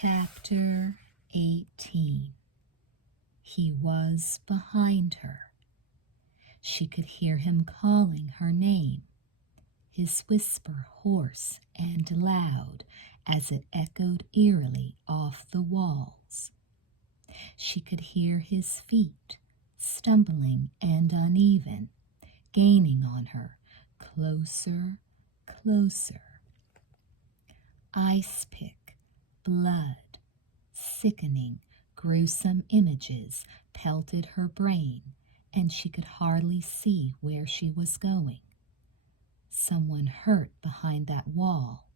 Chapter 18. He was behind her. She could hear him calling her name, his whisper hoarse and loud as it echoed eerily off the walls. She could hear his feet, stumbling and uneven, gaining on her, closer, closer. Ice pick, blood, sickening, gruesome images pelted her brain, and she could hardly see where she was going. Someone hurt behind that wall.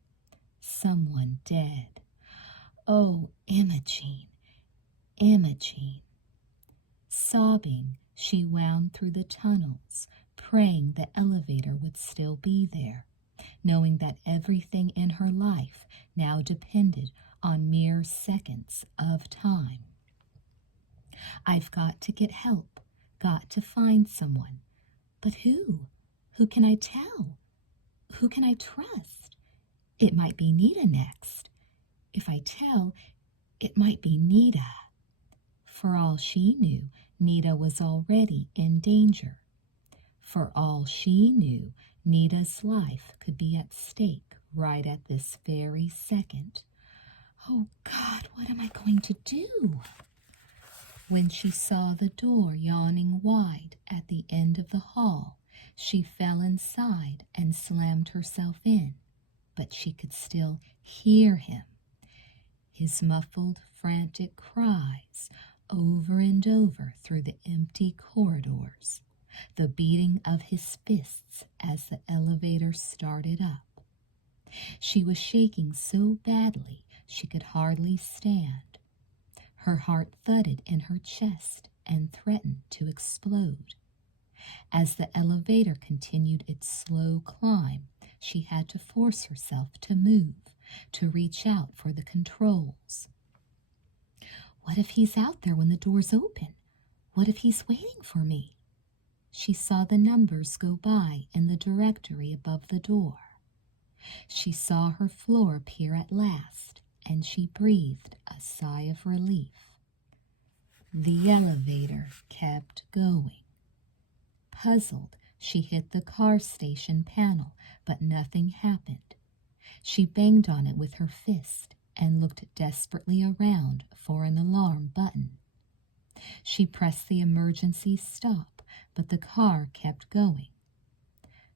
Someone dead. Oh, Imogene, Imogene. Sobbing, she wound through the tunnels, praying the elevator would still be there, knowing that everything in her life now depended on mere seconds of time. I've got to get help, got to find someone. But who? Who can I tell? Who can I trust? It might be Nita next. If I tell, it might be Nita. For all she knew, Nita was already in danger. For all she knew, Nita's life could be at stake right at this very second. Oh, God, what am I going to do? When she saw the door yawning wide at the end of the hall, she fell inside and slammed herself in, but she could still hear him. His muffled, frantic cries over and over through the empty corridors, the beating of his fists as the elevator started up. She was shaking so badly she could hardly stand. Her heart thudded in her chest and threatened to explode. As the elevator continued its slow climb, she had to force herself to move, to reach out for the controls. What if he's out there when the doors open? What if he's waiting for me? She saw the numbers go by in the directory above the door. She saw her floor appear at last, and she breathed a sigh of relief. The elevator kept going. Puzzled, she hit the car station panel, but nothing happened. She banged on it with her fist and looked desperately around for an alarm button. She pressed the emergency stop, but the car kept going.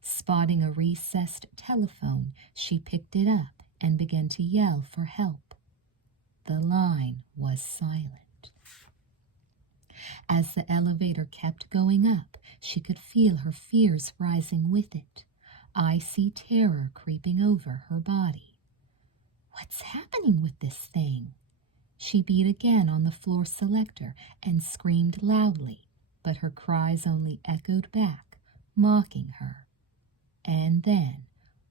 Spotting a recessed telephone, she picked it up and began to yell for help. The line was silent. As the elevator kept going up, she could feel her fears rising with it, icy terror creeping over her body. What's happening with this thing? She beat again on the floor selector and screamed loudly, but her cries only echoed back, mocking her. And then,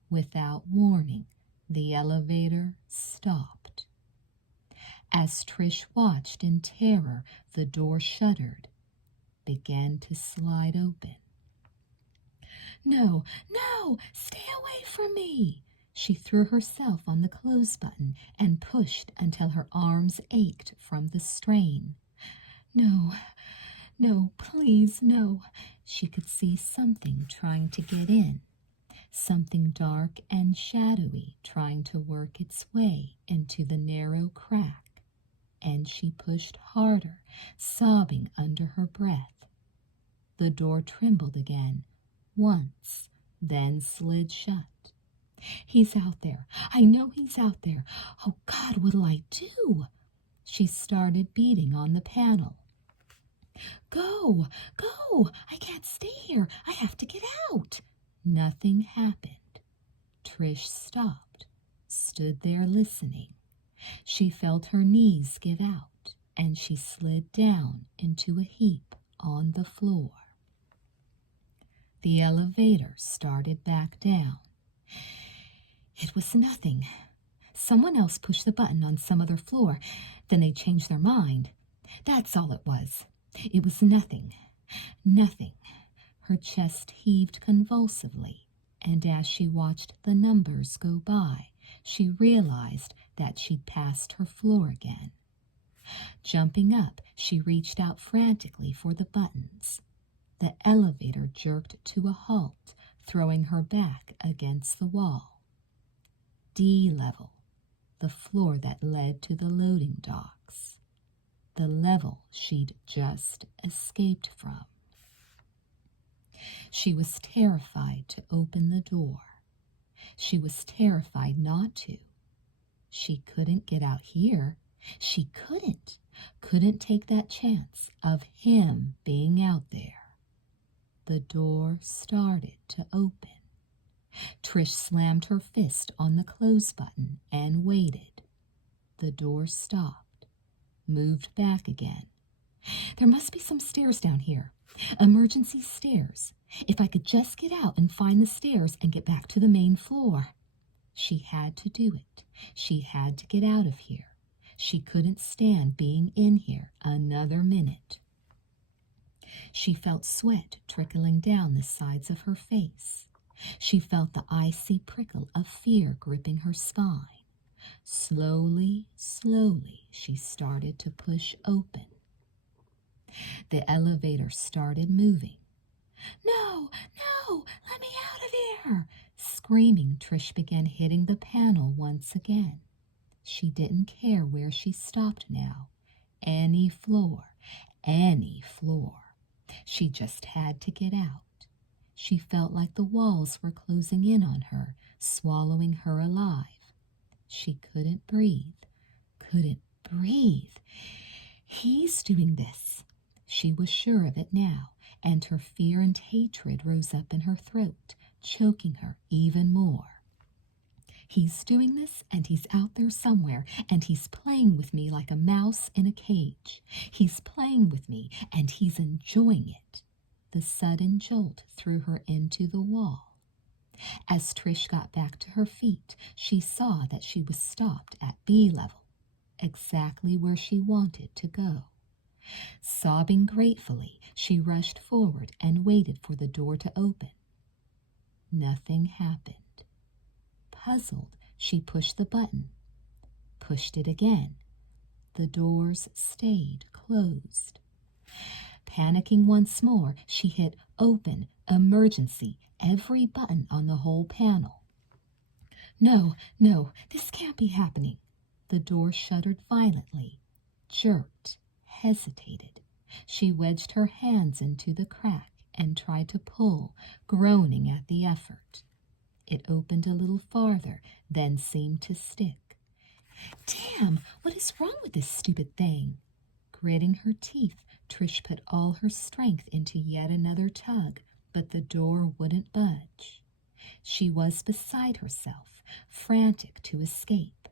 without warning, the elevator stopped. As Trish watched in terror, the door shuddered, began to slide open. No, no, stay away from me! She threw herself on the close button and pushed until her arms ached from the strain. No, no, please, no. She could see something trying to get in, something dark and shadowy trying to work its way into the narrow crack. And she pushed harder, sobbing under her breath. The door trembled again, once, then slid shut. He's out there. I know he's out there. Oh, God, what'll I do? She started beating on the panel. Go, go. I can't stay here. I have to get out. Nothing happened. Trish stopped, stood there listening. She felt her knees give out, and she slid down into a heap on the floor. The elevator started back down. It was nothing. Someone else pushed the button on some other floor. Then they changed their mind. That's all it was. It was nothing. Nothing. Her chest heaved convulsively, and as she watched the numbers go by, she realized that she'd passed her floor again. Jumping up, she reached out frantically for the buttons. The elevator jerked to a halt, throwing her back against the wall. D level, the floor that led to the loading docks, the level she'd just escaped from. She was terrified to open the door. She was terrified not to. She couldn't get out here. She couldn't take that chance of him being out there. The door started to open. Trish slammed her fist on the close button and waited. The door stopped, moved back again. There must be some stairs down here. Emergency stairs. If I could just get out and find the stairs and get back to the main floor. She had to do it. She had to get out of here. She couldn't stand being in here another minute. She felt sweat trickling down the sides of her face. She felt the icy prickle of fear gripping her spine. Slowly, slowly, she started to push open. The elevator started moving. No, no, let me out of here! Screaming, Trish began hitting the panel once again. She didn't care where she stopped now. Any floor, any floor. She just had to get out. She felt like the walls were closing in on her, swallowing her alive. She couldn't breathe. Couldn't breathe. He's doing this. She was sure of it now, and her fear and hatred rose up in her throat, choking her even more. He's doing this, and he's out there somewhere, and he's playing with me like a mouse in a cage. He's playing with me, and he's enjoying it. The sudden jolt threw her into the wall. As Trish got back to her feet, she saw that she was stopped at B level, exactly where she wanted to go. Sobbing gratefully, she rushed forward and waited for the door to open. Nothing happened. Puzzled, she pushed the button, pushed it again. The doors stayed closed. Panicking once more, she hit open, emergency, every button on the whole panel. No, no, this can't be happening. The door shuddered violently, jerked, hesitated. She wedged her hands into the crack and tried to pull, groaning at the effort. It opened a little farther, then seemed to stick. Damn, what is wrong with this stupid thing? Gritting her teeth, Trish put all her strength into yet another tug, but the door wouldn't budge. She was beside herself, frantic to escape.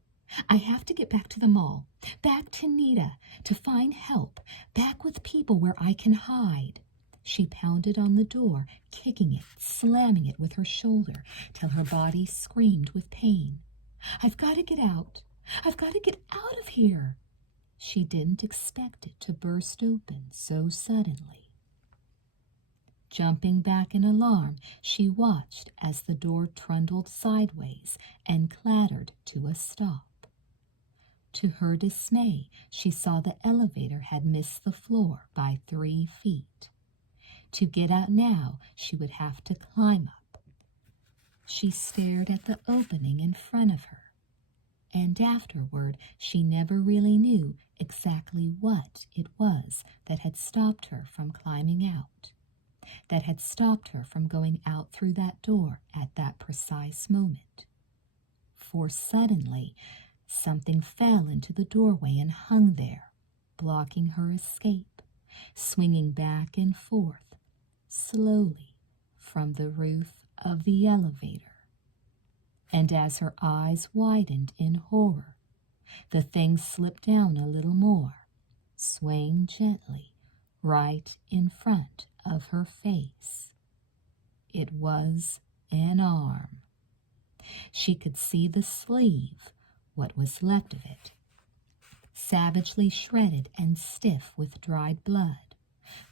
I have to get back to the mall, back to Nita, to find help, back with people where I can hide. She pounded on the door, kicking it, slamming it with her shoulder, till her body screamed with pain. I've got to get out. I've got to get out of here. She didn't expect it to burst open so suddenly. Jumping back in alarm, she watched as the door trundled sideways and clattered to a stop. To her dismay, she saw the elevator had missed the floor by 3 feet. To get out now, she would have to climb up. She stared at the opening in front of her, and afterward she never really knew exactly what it was that had stopped her from climbing out, that had stopped her from going out through that door at that precise moment. For suddenly, something fell into the doorway and hung there, blocking her escape, swinging back and forth, slowly, from the roof of the elevator. And as her eyes widened in horror, the thing slipped down a little more, swaying gently right in front of her face. It was an arm. She could see the sleeve, what was left of it, savagely shredded and stiff with dried blood,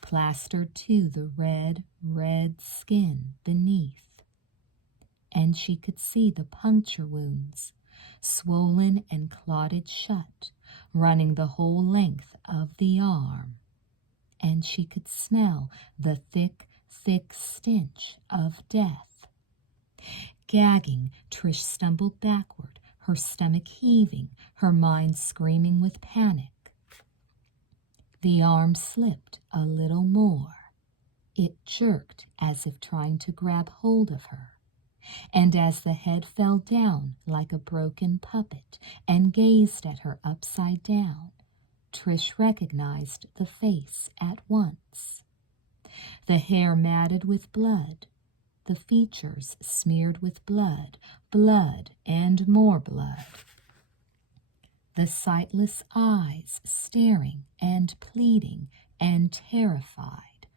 plastered to the red, red skin beneath. And she could see the puncture wounds, swollen and clotted shut, running the whole length of the arm. And she could smell the thick, thick stench of death. Gagging, Trish stumbled backward, her stomach heaving, her mind screaming with panic. The arm slipped a little more. It jerked as if trying to grab hold of her. And as the head fell down like a broken puppet and gazed at her upside down, Trish recognized the face at once. The hair matted with blood, the features smeared with blood, blood and more blood. The sightless eyes staring and pleading and terrified,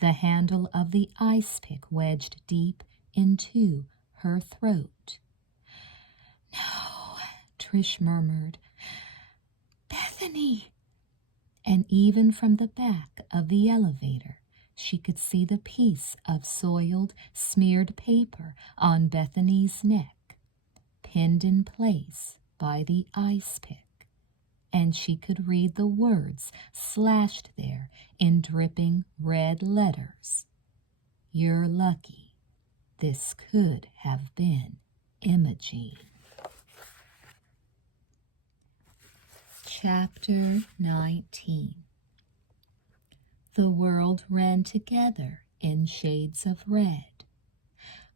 the handle of the ice pick wedged deep into her throat. "No," Trish murmured. "Bethany!" And even from the back of the elevator, she could see the piece of soiled, smeared paper on Bethany's neck, pinned in place by the ice pick, and she could read the words slashed there in dripping red letters. "You're lucky. This could have been Imogene." Chapter 19. The world ran together in shades of red.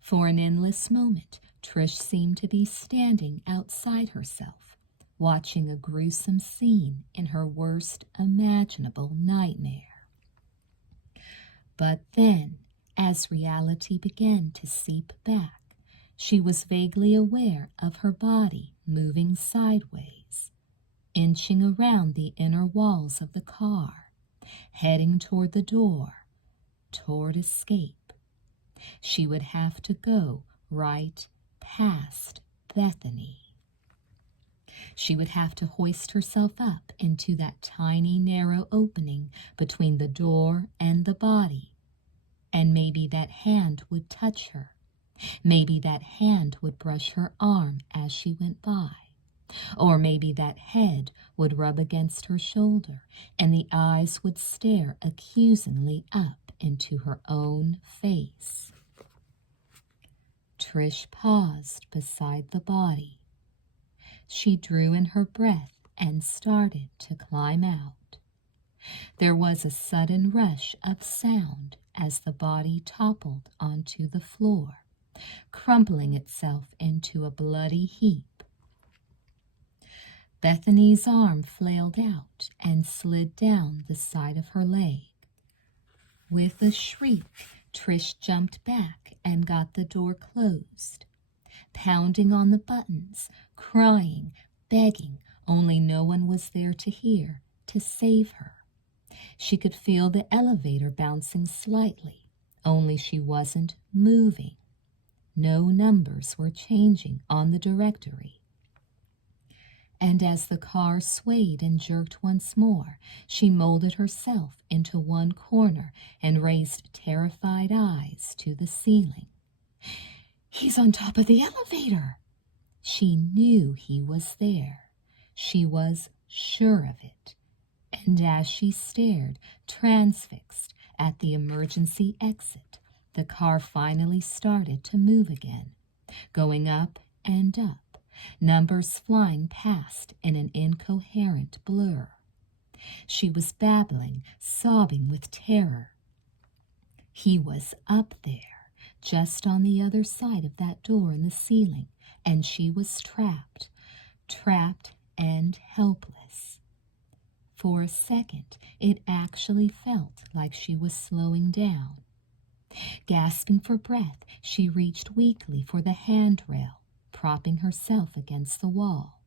For an endless moment, Trish seemed to be standing outside herself, watching a gruesome scene in her worst imaginable nightmare. But then, as reality began to seep back, she was vaguely aware of her body moving sideways, inching around the inner walls of the car, heading toward the door, toward escape. She would have to go right past Bethany. She would have to hoist herself up into that tiny narrow opening between the door and the body, and maybe that hand would touch her. Maybe that hand would brush her arm as she went by. Or maybe that head would rub against her shoulder, and the eyes would stare accusingly up into her own face. Trish paused beside the body. She drew in her breath and started to climb out. There was a sudden rush of sound as the body toppled onto the floor, crumpling itself into a bloody heap. Bethany's arm flailed out and slid down the side of her leg. With a shriek, Trish jumped back and got the door closed, pounding on the buttons, crying, begging, only no one was there to hear, to save her. She could feel the elevator bouncing slightly, only she wasn't moving. No numbers were changing on the directory. And as the car swayed and jerked once more, she molded herself into one corner and raised terrified eyes to the ceiling. "He's on top of the elevator!" She knew he was there. She was sure of it. And as she stared, transfixed, at the emergency exit, the car finally started to move again, going up and up, numbers flying past in an incoherent blur. She was babbling, sobbing with terror. He was up there, just on the other side of that door in the ceiling, and she was trapped and helpless. For a second, it actually felt like she was slowing down. Gasping for breath, she reached weakly for the handrail, propping herself against the wall.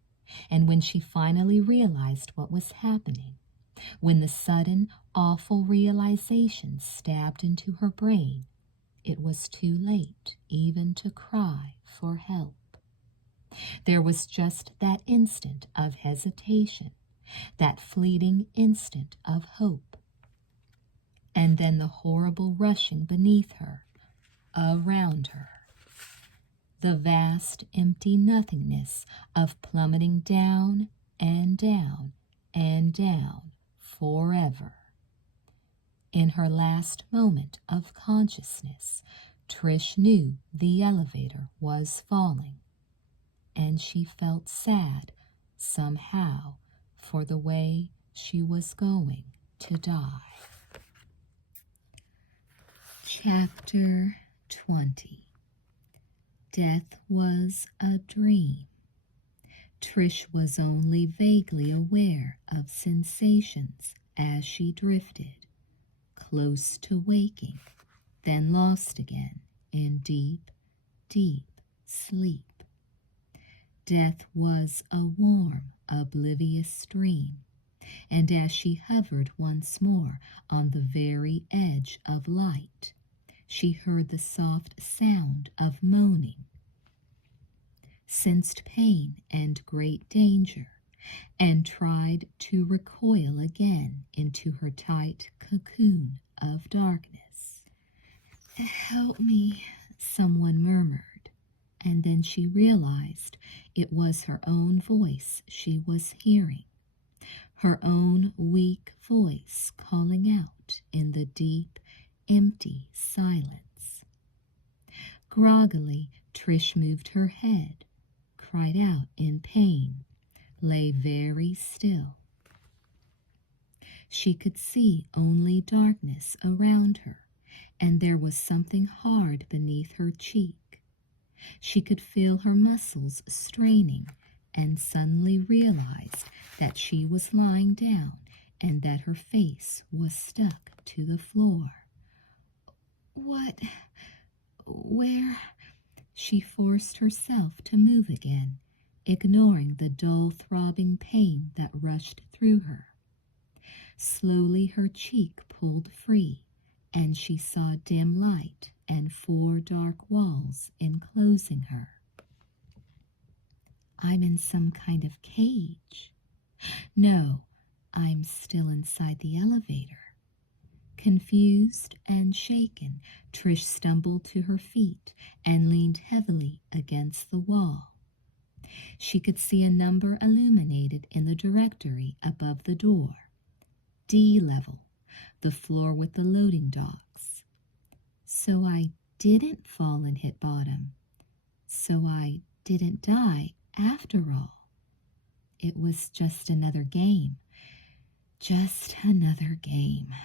And when she finally realized what was happening, when the sudden, awful realization stabbed into her brain, it was too late even to cry for help. There was just that instant of hesitation, that fleeting instant of hope. And then the horrible rushing beneath her, around her. the vast empty nothingness of plummeting down and down and down forever. In her last moment of consciousness, Trish knew the elevator was falling, and she felt sad somehow for the way she was going to die. Chapter 20. Death was a dream. Trish was only vaguely aware of sensations as she drifted, close to waking, then lost again in deep, deep sleep. Death was a warm, oblivious dream, and as she hovered once more on the very edge of light, she heard the soft sound of moaning, sensed pain and great danger, and tried to recoil again into her tight cocoon of darkness. "Help me," someone murmured, and then she realized it was her own voice she was hearing, her own weak voice calling out in the deep, empty silence. Groggily, Trish moved her head, cried out in pain, lay very still. She could see only darkness around her, and there was something hard beneath her cheek. She could feel her muscles straining and suddenly realized that she was lying down and that her face was stuck to the floor. Where? She forced herself to move again, ignoring the dull throbbing pain that rushed through her. Slowly her cheek pulled free, and she saw dim light and 4 dark walls enclosing her. I'm in some kind of cage. No, I'm still inside the elevator. Confused and shaken, Trish stumbled to her feet and leaned heavily against the wall. She could see a number illuminated in the directory above the door. D level, the floor with the loading docks. So I didn't fall and hit bottom. So I didn't die after all. It was just another game. Just another game.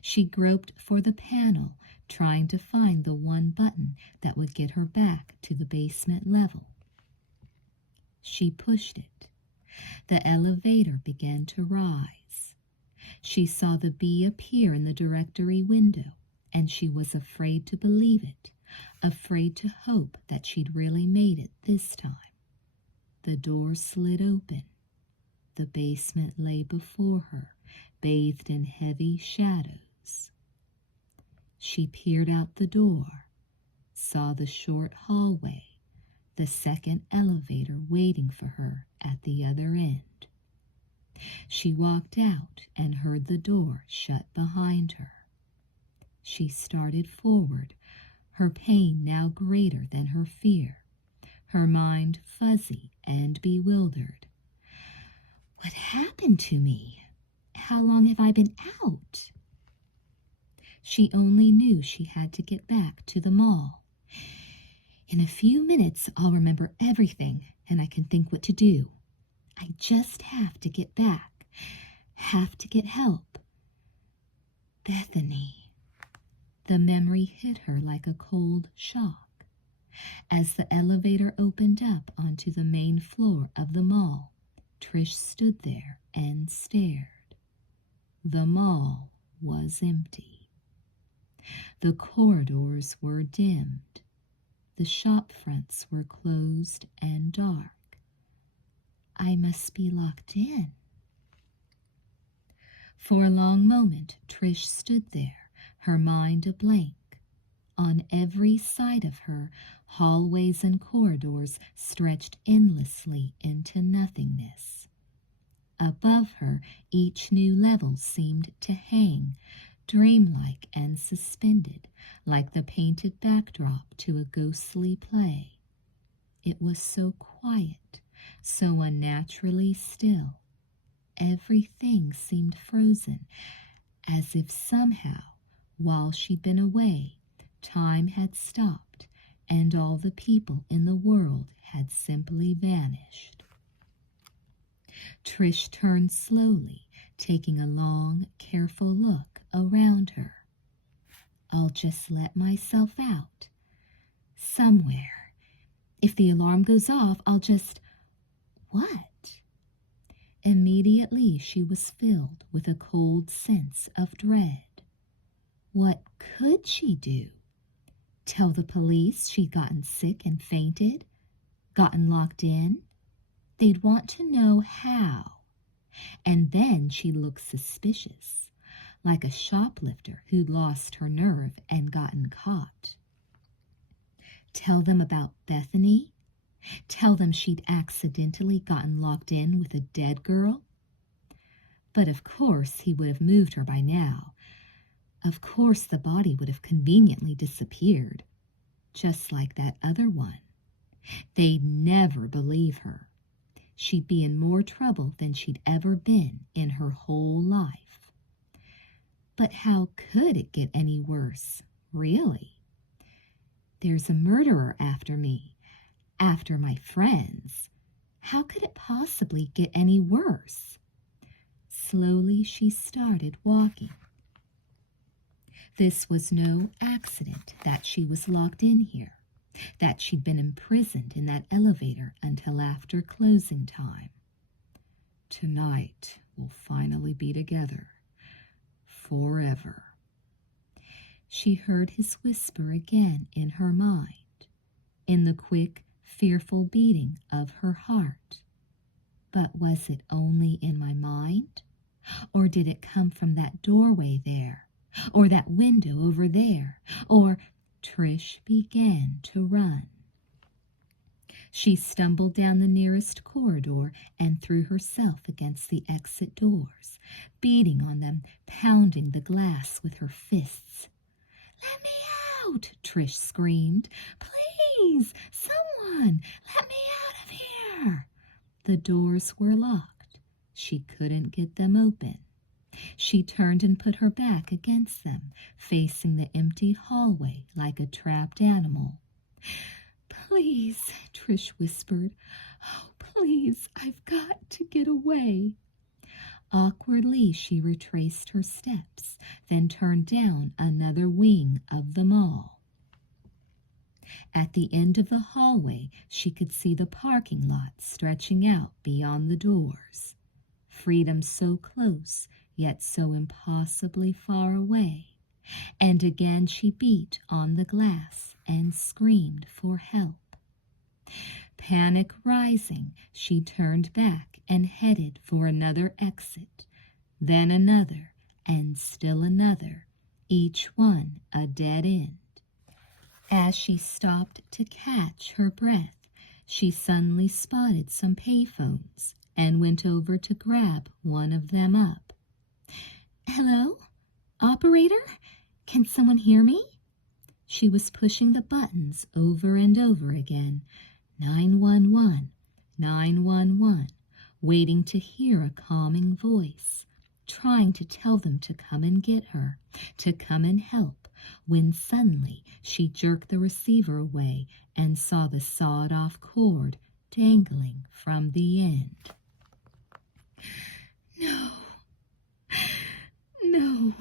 She groped for the panel, trying to find the one button that would get her back to the basement level. She pushed it. The elevator began to rise. She saw the B appear in the directory window, and she was afraid to believe it, afraid to hope that she'd really made it this time. The door slid open. The basement lay before her, bathed in heavy shadows. She peered out the door, saw the short hallway, the second elevator waiting for her at the other end. She walked out and heard the door shut behind her. She started forward, her pain now greater than her fear, her mind fuzzy and bewildered. What happened to me? How long have I been out? She only knew she had to get back to the mall. In a few minutes, I'll remember everything, and I can think what to do. I just have to get back. Have to get help. Bethany. The memory hit her like a cold shock. As the elevator opened up onto the main floor of the mall, Trish stood there and stared. The mall was empty. The corridors were dimmed. The shop fronts were closed and dark. I must be locked in. For a long moment, Trish stood there, her mind a blank. On every side of her, hallways and corridors stretched endlessly into nothingness. Above her, each new level seemed to hang, dreamlike and suspended, like the painted backdrop to a ghostly play. It was so quiet, so unnaturally still. Everything seemed frozen, as if somehow, while she'd been away, time had stopped and all the people in the world had simply vanished. Trish turned slowly, taking a long, careful look around her. I'll just let myself out. Somewhere. If the alarm goes off, I'll just... What? Immediately she was filled with a cold sense of dread. What could she do? Tell the police she'd gotten sick and fainted? Gotten locked in? They'd want to know how. And then she looked suspicious, like a shoplifter who'd lost her nerve and gotten caught. Tell them about Bethany? Tell them she'd accidentally gotten locked in with a dead girl? But of course he would have moved her by now. Of course the body would have conveniently disappeared, just like that other one. They'd never believe her. She'd be in more trouble than she'd ever been in her whole life. But how could it get any worse, really? There's a murderer after me, after my friends. How could it possibly get any worse? Slowly she started walking. This was no accident that she was locked in here, that she'd been imprisoned in that elevator until after closing time. Tonight we'll finally be together, forever. She heard his whisper again in her mind, in the quick, fearful beating of her heart. But was it only in my mind? Or did it come from that doorway there? Or that window over there? Or... Trish began to run. She stumbled down the nearest corridor and threw herself against the exit doors, beating on them, pounding the glass with her fists. "Let me out!" Trish screamed. "Please, someone, let me out of here!" The doors were locked. She couldn't get them open. She turned and put her back against them, facing the empty hallway like a trapped animal. "Please," Trish whispered. "Oh, please, I've got to get away." Awkwardly, she retraced her steps, then turned down another wing of the mall. At the end of the hallway, she could see the parking lot stretching out beyond the doors. Freedom so close, yet so impossibly far away. And again she beat on the glass and screamed for help. Panic rising, she turned back and headed for another exit, then another, and still another, each one a dead end. As she stopped to catch her breath, she suddenly spotted some payphones and went over to grab one of them up. "Hello? Operator? Can someone hear me?" She was pushing the buttons over and over again. 911, 911, waiting to hear a calming voice, trying to tell them to come and get her, to come and help, when suddenly she jerked the receiver away and saw the sawed-off cord dangling from the end. No. No.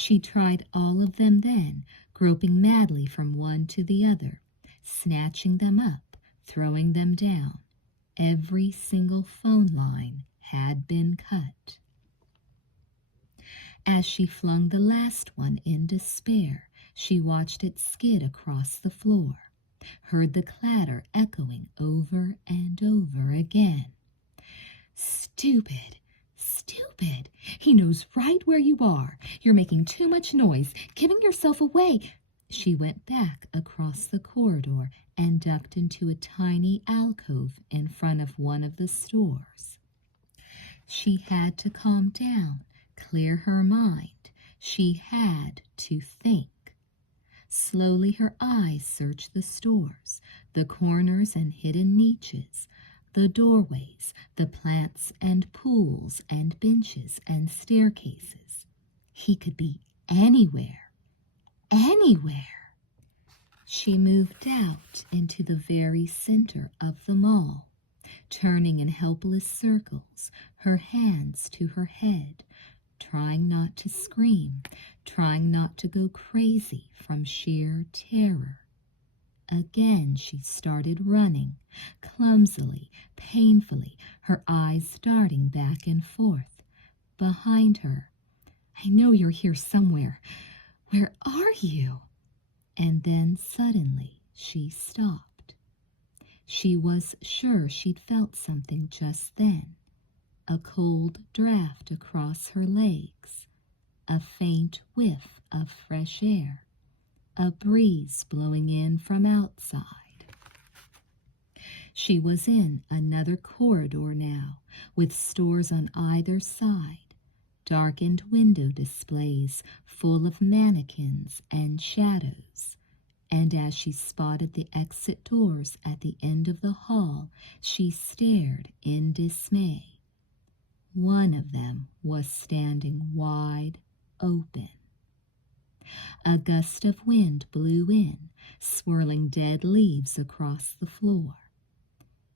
She tried all of them then, groping madly from one to the other, snatching them up, throwing them down. Every single phone line had been cut. As she flung the last one in despair, she watched it skid across the floor, heard the clatter echoing over and over again. Stupid! Stupid! He knows right where you are. You're making too much noise, giving yourself away. She went back across the corridor and ducked into a tiny alcove in front of one of the stores. She had to calm down, clear her mind, She had to think. Slowly her eyes searched the stores, the corners and hidden niches, the doorways, the plants and pools and benches and staircases. He could be anywhere, anywhere. She moved out into the very center of the mall, turning in helpless circles, her hands to her head, trying not to scream, trying not to go crazy from sheer terror. Again she started running, clumsily, painfully, her eyes darting back and forth. Behind her, "I know you're here somewhere. Where are you?" And then suddenly she stopped. She was sure she'd felt something just then. A cold draft across her legs, a faint whiff of fresh air, a breeze blowing in from outside. She was in another corridor now, with stores on either side, darkened window displays full of mannequins and shadows. And as she spotted the exit doors at the end of the hall, she stared in dismay. One of them was standing wide open. A gust of wind blew in, swirling dead leaves across the floor.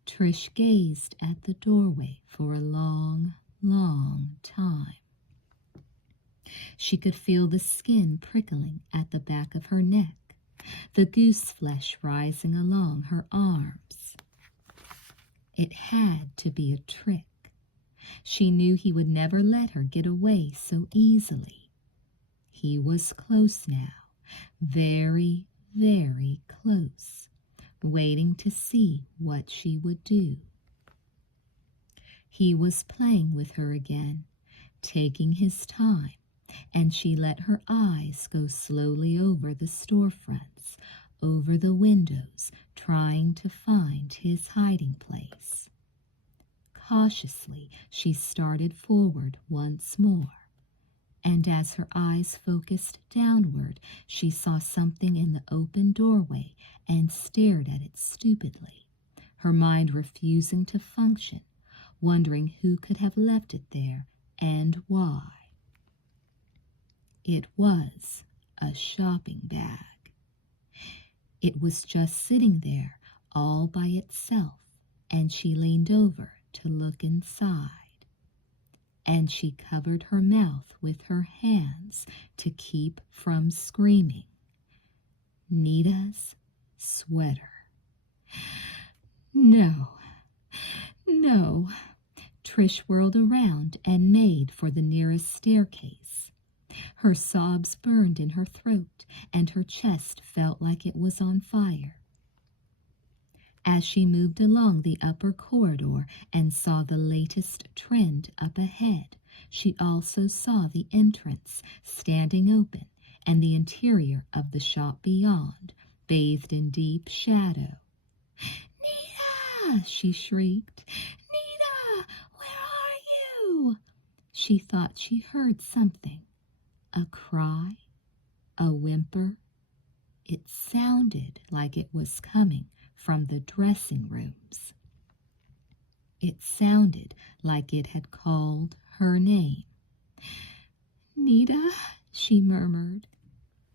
Trish gazed at the doorway for a long, long time. She could feel the skin prickling at the back of her neck, the goose flesh rising along her arms. It had to be a trick. She knew he would never let her get away so easily. He was close now, very, very close, waiting to see what she would do. He was playing with her again, taking his time, and she let her eyes go slowly over the storefronts, over the windows, trying to find his hiding place. Cautiously, she started forward once more, and as her eyes focused downward, she saw something in the open doorway and stared at it stupidly, her mind refusing to function, wondering who could have left it there and why. It was a shopping bag. It was just sitting there all by itself, and she leaned over to look inside, and she covered her mouth with her hands to keep from screaming. Nita's sweater. No, no. Trish whirled around and made for the nearest staircase. Her sobs burned in her throat, and her chest felt like it was on fire. As she moved along the upper corridor and saw the latest trend up ahead, she also saw the entrance standing open and the interior of the shop beyond, bathed in deep shadow. "Nita!" she shrieked. "Nita! Where are you?" She thought she heard something. A cry? A whimper? It sounded like it was coming from the dressing rooms. It sounded like it had called her name. "Nita," she murmured.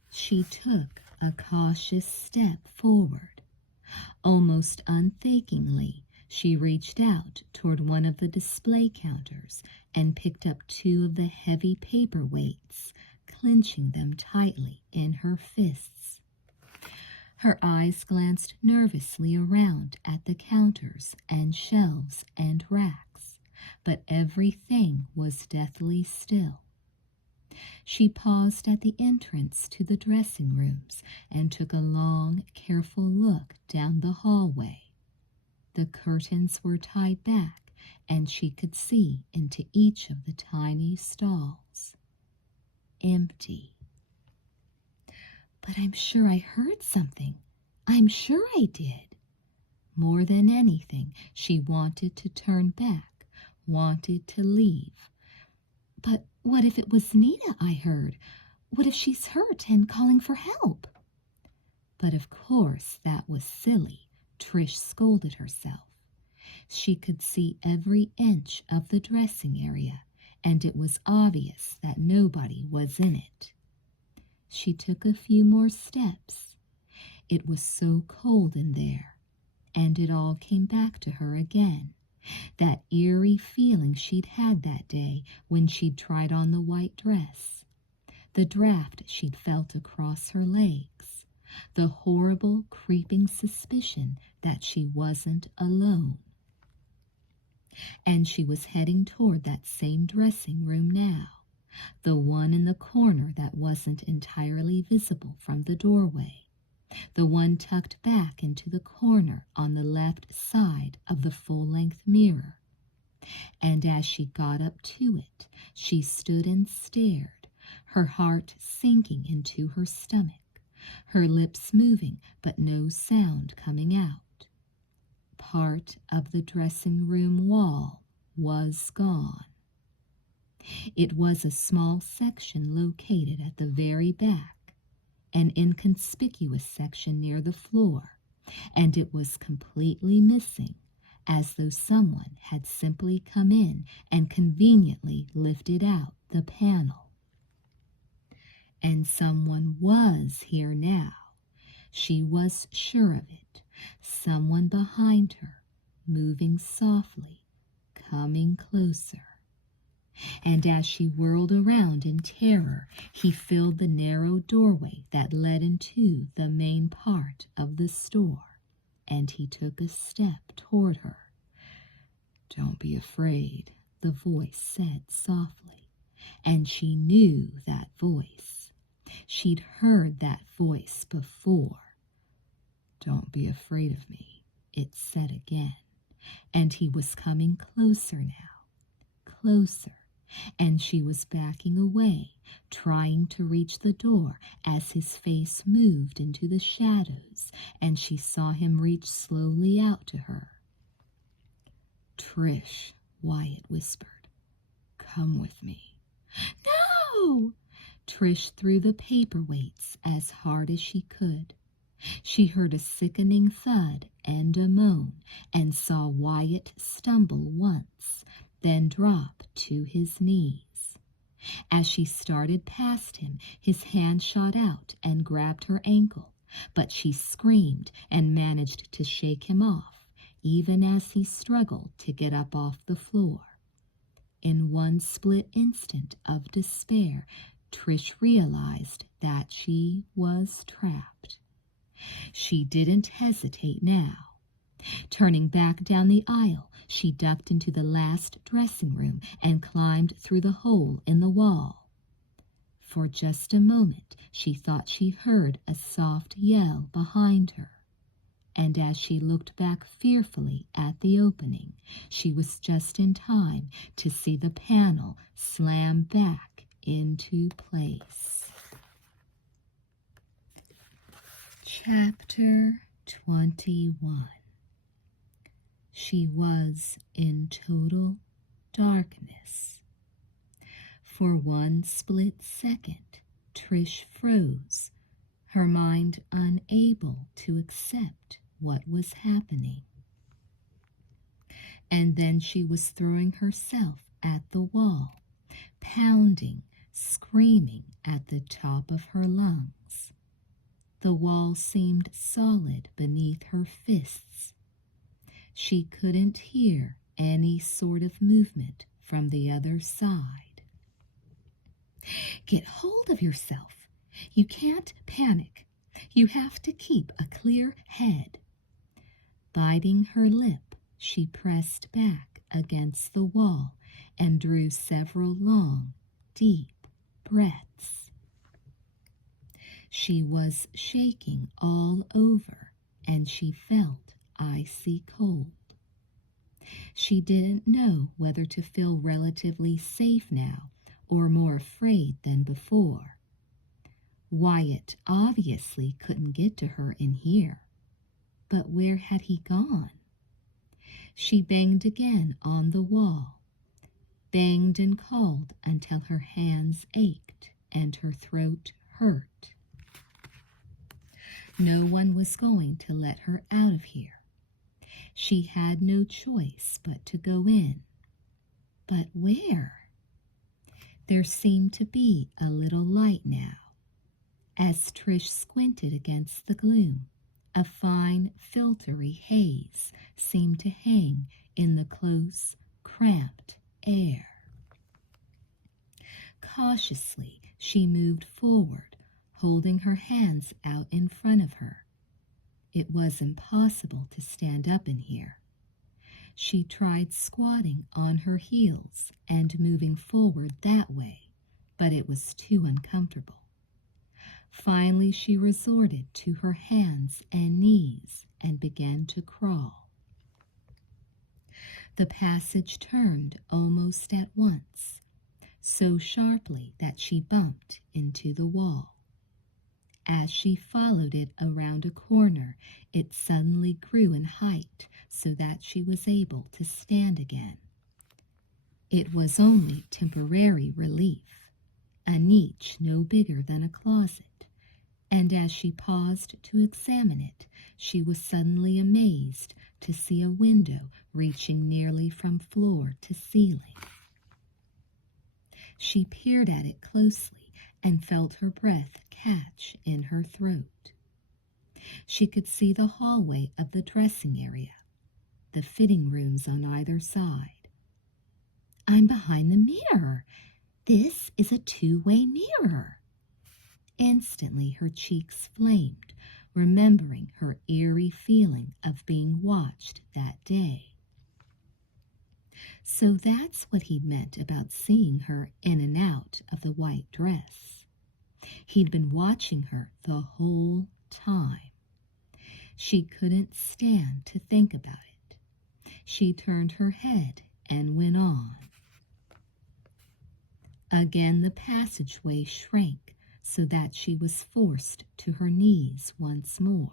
She took a cautious step forward. Almost unthinkingly, she reached out toward one of the display counters and picked up two of the heavy paperweights, clenching them tightly in her fists. Her eyes glanced nervously around at the counters and shelves and racks, but everything was deathly still. She paused at the entrance to the dressing rooms and took a long, careful look down the hallway. The curtains were tied back, and she could see into each of the tiny stalls. Empty. "But I'm sure I heard something. I'm sure I did." More than anything, she wanted to turn back, wanted to leave. But what if it was Nita I heard? What if she's hurt and calling for help? But of course that was silly, Trish scolded herself. She could see every inch of the dressing area, and it was obvious that nobody was in it. She took a few more steps. It was so cold in there, and it all came back to her again. That eerie feeling she'd had that day when she'd tried on the white dress. The draft she'd felt across her legs. The horrible, creeping suspicion that she wasn't alone. And she was heading toward that same dressing room now, the one in the corner that wasn't entirely visible from the doorway, the one tucked back into the corner on the left side of the full-length mirror. And as she got up to it, she stood and stared, her heart sinking into her stomach, her lips moving but no sound coming out. Part of the dressing room wall was gone. It was a small section located at the very back, an inconspicuous section near the floor, and it was completely missing, as though someone had simply come in and conveniently lifted out the panel. And someone was here now. She was sure of it. Someone behind her, moving softly, coming closer. And as she whirled around in terror, he filled the narrow doorway that led into the main part of the store, and he took a step toward her. "Don't be afraid," the voice said softly, and she knew that voice. She'd heard that voice before. "Don't be afraid of me," it said again, and he was coming closer now, closer, and she was backing away, trying to reach the door as his face moved into the shadows, and she saw him reach slowly out to her. "Trish," Wyatt whispered, "come with me." "No!" Trish threw the paperweights as hard as she could. She heard a sickening thud and a moan, and saw Wyatt stumble once, then drop to his knees. As she started past him, his hand shot out and grabbed her ankle, but she screamed and managed to shake him off, even as he struggled to get up off the floor. In one split instant of despair, Trish realized that she was trapped. She didn't hesitate now. Turning back down the aisle, she ducked into the last dressing room and climbed through the hole in the wall. For just a moment, she thought she heard a soft yell behind her. And as she looked back fearfully at the opening, she was just in time to see the panel slam back into place. Chapter 21. She was in total darkness. For one split second, Trish froze, her mind unable to accept what was happening. And then she was throwing herself at the wall, pounding, screaming at the top of her lungs. The wall seemed solid beneath her fists. She couldn't hear any sort of movement from the other side. "Get hold of yourself. You can't panic. You have to keep a clear head." Biting her lip, she pressed back against the wall and drew several long, deep breaths. She was shaking all over, and she felt icy cold. She didn't know whether to feel relatively safe now or more afraid than before. Wyatt obviously couldn't get to her in here. But where had he gone? She banged again on the wall. banged and called until her hands ached and her throat hurt. No one was going to let her out of here. She had no choice but to go in. But where? There seemed to be a little light now. As Trish squinted against the gloom, a fine, filtery haze seemed to hang in the close, cramped air. Cautiously, she moved forward, holding her hands out in front of her. It was impossible to stand up in here. She tried squatting on her heels and moving forward that way, but it was too uncomfortable. Finally, she resorted to her hands and knees and began to crawl. The passage turned almost at once, so sharply that she bumped into the wall. As she followed it around a corner, it suddenly grew in height so that she was able to stand again. It was only temporary relief, a niche no bigger than a closet, and as she paused to examine it, she was suddenly amazed to see a window reaching nearly from floor to ceiling. She peered at it closely and felt her breath catch in her throat. She could see the hallway of the dressing area, the fitting rooms on either side. I'm behind the mirror. This is a two-way mirror. Instantly her cheeks flamed, remembering her eerie feeling of being watched that day. So that's what he meant about seeing her in and out of the white dress. He'd been watching her the whole time. She couldn't stand to think about it. She turned her head and went on. Again the passageway shrank so that she was forced to her knees once more.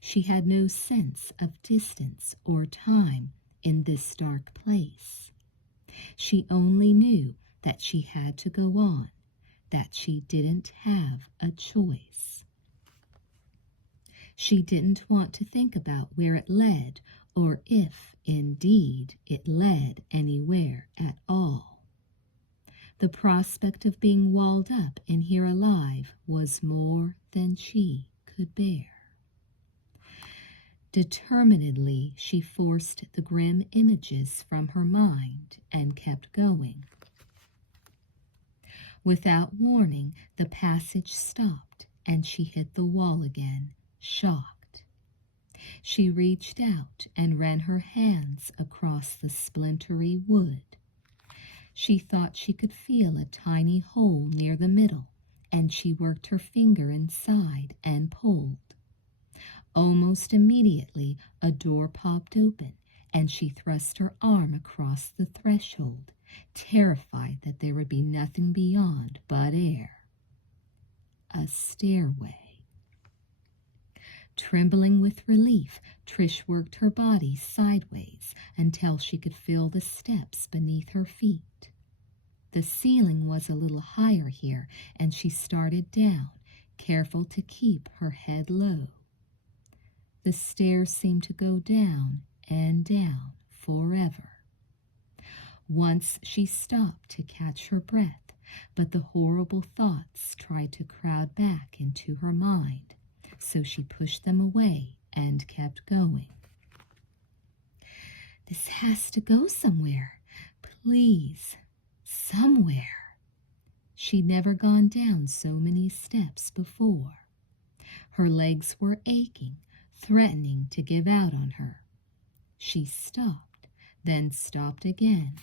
She had no sense of distance or time in this dark place. She only knew that she had to go on, that she didn't have a choice. She didn't want to think about where it led, or if, indeed, it led anywhere at all. The prospect of being walled up in here alive was more than she could bear. Determinedly, she forced the grim images from her mind and kept going. Without warning, the passage stopped and she hit the wall again, shocked. She reached out and ran her hands across the splintery wood. She thought she could feel a tiny hole near the middle, and she worked her finger inside and pulled. Almost immediately, a door popped open, and she thrust her arm across the threshold, terrified that there would be nothing beyond but air. A stairway. Trembling with relief, Trish worked her body sideways until she could feel the steps beneath her feet. The ceiling was a little higher here, and she started down, careful to keep her head low. The stairs seemed to go down and down forever. Once she stopped to catch her breath, but the horrible thoughts tried to crowd back into her mind, so she pushed them away and kept going. This has to go somewhere. Please, somewhere. She'd never gone down so many steps before. Her legs were aching, threatening to give out on her. She stopped, then stopped again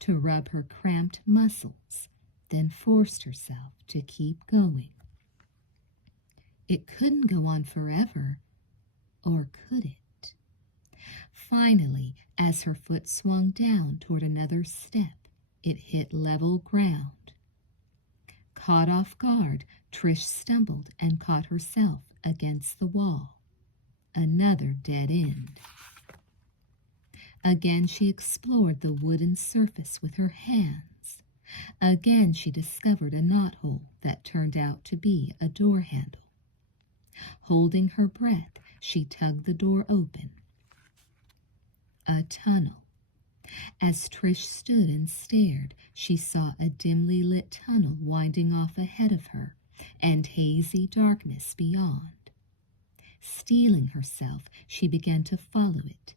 to rub her cramped muscles, then forced herself to keep going. It couldn't go on forever, or could it? Finally, as her foot swung down toward another step, it hit level ground. Caught off guard, Trish stumbled and caught herself against the wall. Another dead end. Again she explored the wooden surface with her hands. Again she discovered a knothole that turned out to be a door handle. Holding her breath, she tugged the door open. A tunnel. As Trish stood and stared, she saw a dimly lit tunnel winding off ahead of her and hazy darkness beyond. Steeling herself, she began to follow it,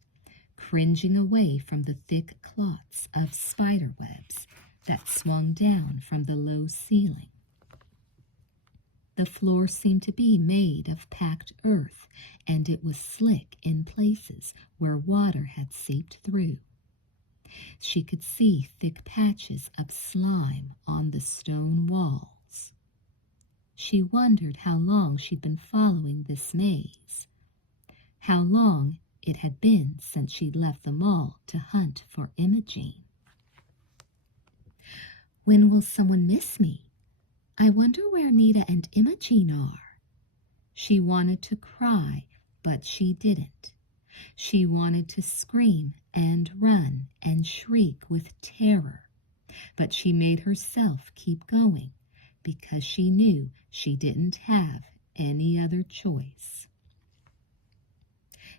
cringing away from the thick clots of spider webs that swung down from the low ceiling. The floor seemed to be made of packed earth, and it was slick in places where water had seeped through. She could see thick patches of slime on the stone walls. She wondered how long she'd been following this maze, how long it had been since she'd left the mall to hunt for Imogene. When will someone miss me? I wonder where Nita and Imogene are. She wanted to cry, but she didn't. She wanted to scream and run and shriek with terror, but she made herself keep going because she knew she didn't have any other choice.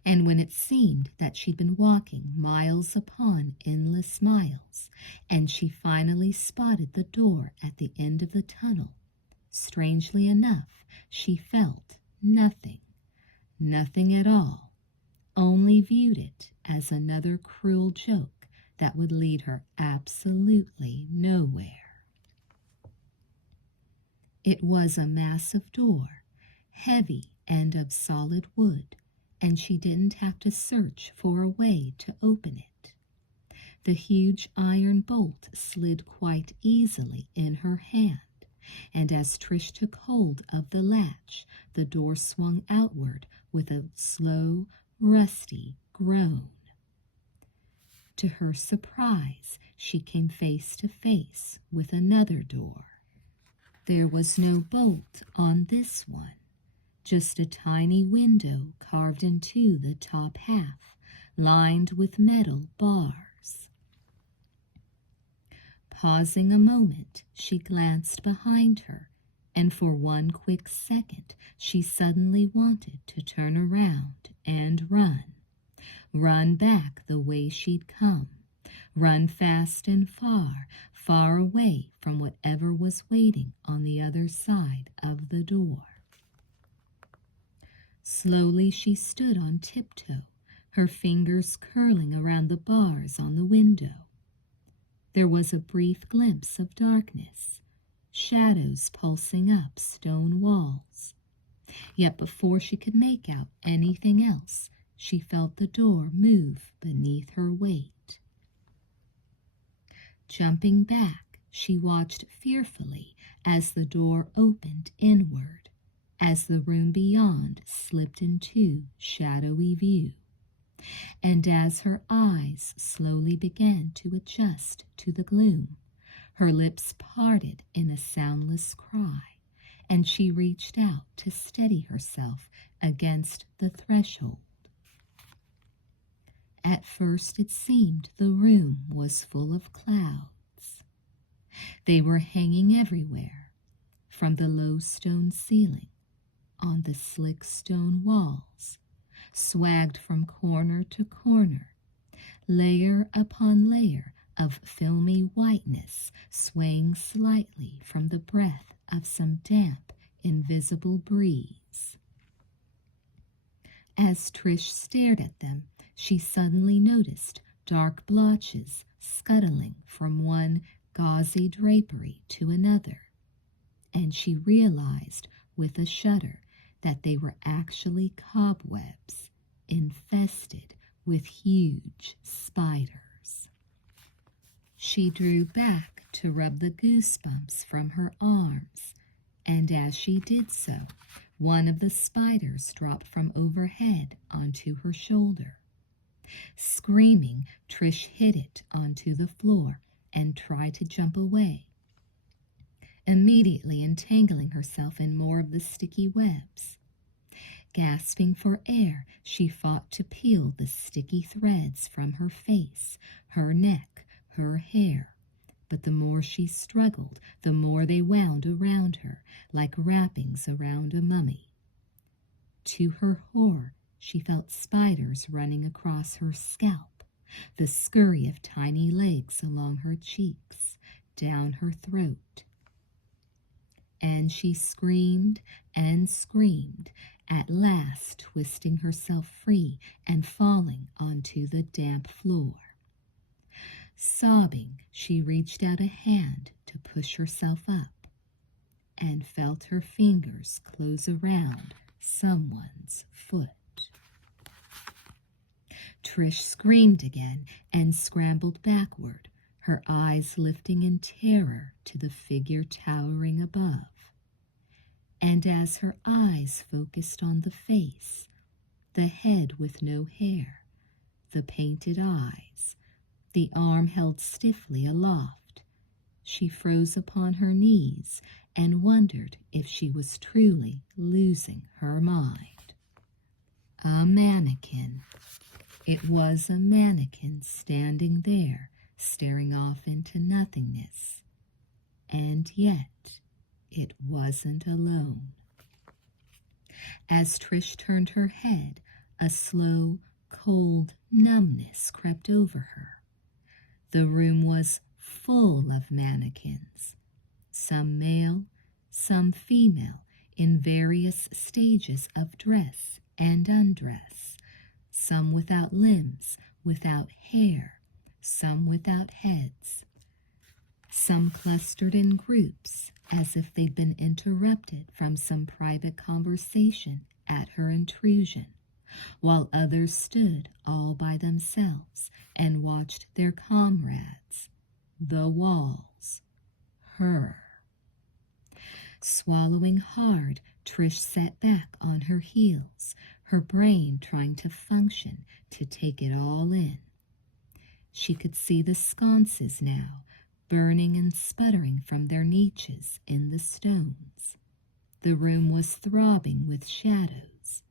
And when it seemed that she'd been walking miles upon endless miles, and she finally spotted the door at the end of the tunnel, strangely enough, she felt nothing, nothing at all, only viewed it as another cruel joke that would lead her absolutely nowhere. It was a massive door, heavy and of solid wood, and she didn't have to search for a way to open it. The huge iron bolt slid quite easily in her hand, and as Trish took hold of the latch, the door swung outward with a slow, rusty groan. To her surprise, she came face to face with another door. There was no bolt on this one, just a tiny window carved into the top half, lined with metal bars. Pausing a moment, she glanced behind her, and for one quick second she suddenly wanted to turn around and run back the way she'd come, run fast and far, far away from whatever was waiting on the other side of the door. Slowly she stood on tiptoe, her fingers curling around the bars on the window. There was a brief glimpse of darkness, shadows pulsing up stone walls. Yet before she could make out anything else, she felt the door move beneath her weight. Jumping back, she watched fearfully as the door opened inward, as the room beyond slipped into shadowy view, and as her eyes slowly began to adjust to the gloom, her lips parted in a soundless cry, and she reached out to steady herself against the threshold. At first it seemed the room was full of clouds. They were hanging everywhere, from the low stone ceiling, on the slick stone walls, swagged from corner to corner, layer upon layer of filmy whiteness swaying slightly from the breath of some damp, invisible breeze. As Trish stared at them, she suddenly noticed dark blotches scuttling from one gauzy drapery to another, and she realized with a shudder that they were actually cobwebs infested with huge spiders. She drew back to rub the goosebumps from her arms, and as she did so, one of the spiders dropped from overhead onto her shoulder. Screaming, Trish hit it onto the floor and tried to jump away, immediately entangling herself in more of the sticky webs. Gasping for air, she fought to peel the sticky threads from her face, her neck, her hair. But the more she struggled, the more they wound around her, like wrappings around a mummy. To her horror, she felt spiders running across her scalp, the scurry of tiny legs along her cheeks, down her throat. And she screamed and screamed, at last twisting herself free and falling onto the damp floor. Sobbing, she reached out a hand to push herself up and felt her fingers close around someone's foot. Trish screamed again and scrambled backward, her eyes lifting in terror to the figure towering above. And as her eyes focused on the face, the head with no hair, the painted eyes, the arm held stiffly aloft, she froze upon her knees and wondered if she was truly losing her mind. A mannequin. It was a mannequin standing there, staring off into nothingness. And yet, it wasn't alone. As Trish turned her head, a slow, cold numbness crept over her. The room was full of mannequins, some male, some female, in various stages of dress and undress, some without limbs, without hair, some without heads. Some clustered in groups, as if they'd been interrupted from some private conversation at her intrusion, while others stood all by themselves and watched their comrades, the walls, her. Swallowing hard, Trish sat back on her heels, her brain trying to function, to take it all in. She could see the sconces now, burning and sputtering from their niches in the stones. The room was throbbing with shadows.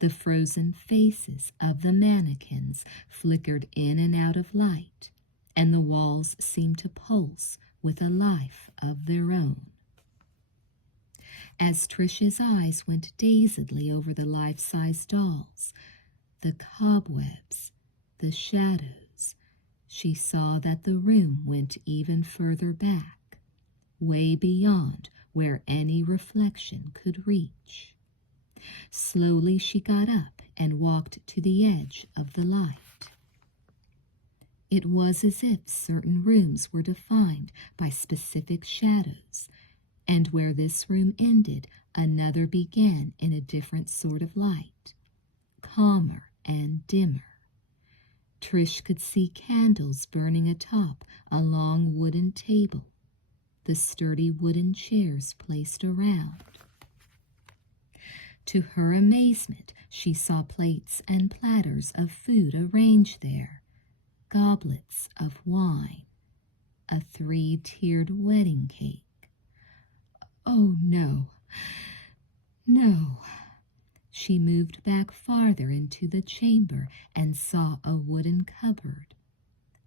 The frozen faces of the mannequins flickered in and out of light, and the walls seemed to pulse with a life of their own. As Trish's eyes went dazedly over the life-size dolls, the cobwebs, the shadows, she saw that the room went even further back, way beyond where any reflection could reach. Slowly she got up and walked to the edge of the light. It was as if certain rooms were defined by specific shadows, and where this room ended, another began in a different sort of light, calmer and dimmer. Trish could see candles burning atop a long wooden table, the sturdy wooden chairs placed around. To her amazement, she saw plates and platters of food arranged there, goblets of wine, a 3-tiered wedding cake. Oh, no, no. She moved back farther into the chamber and saw a wooden cupboard,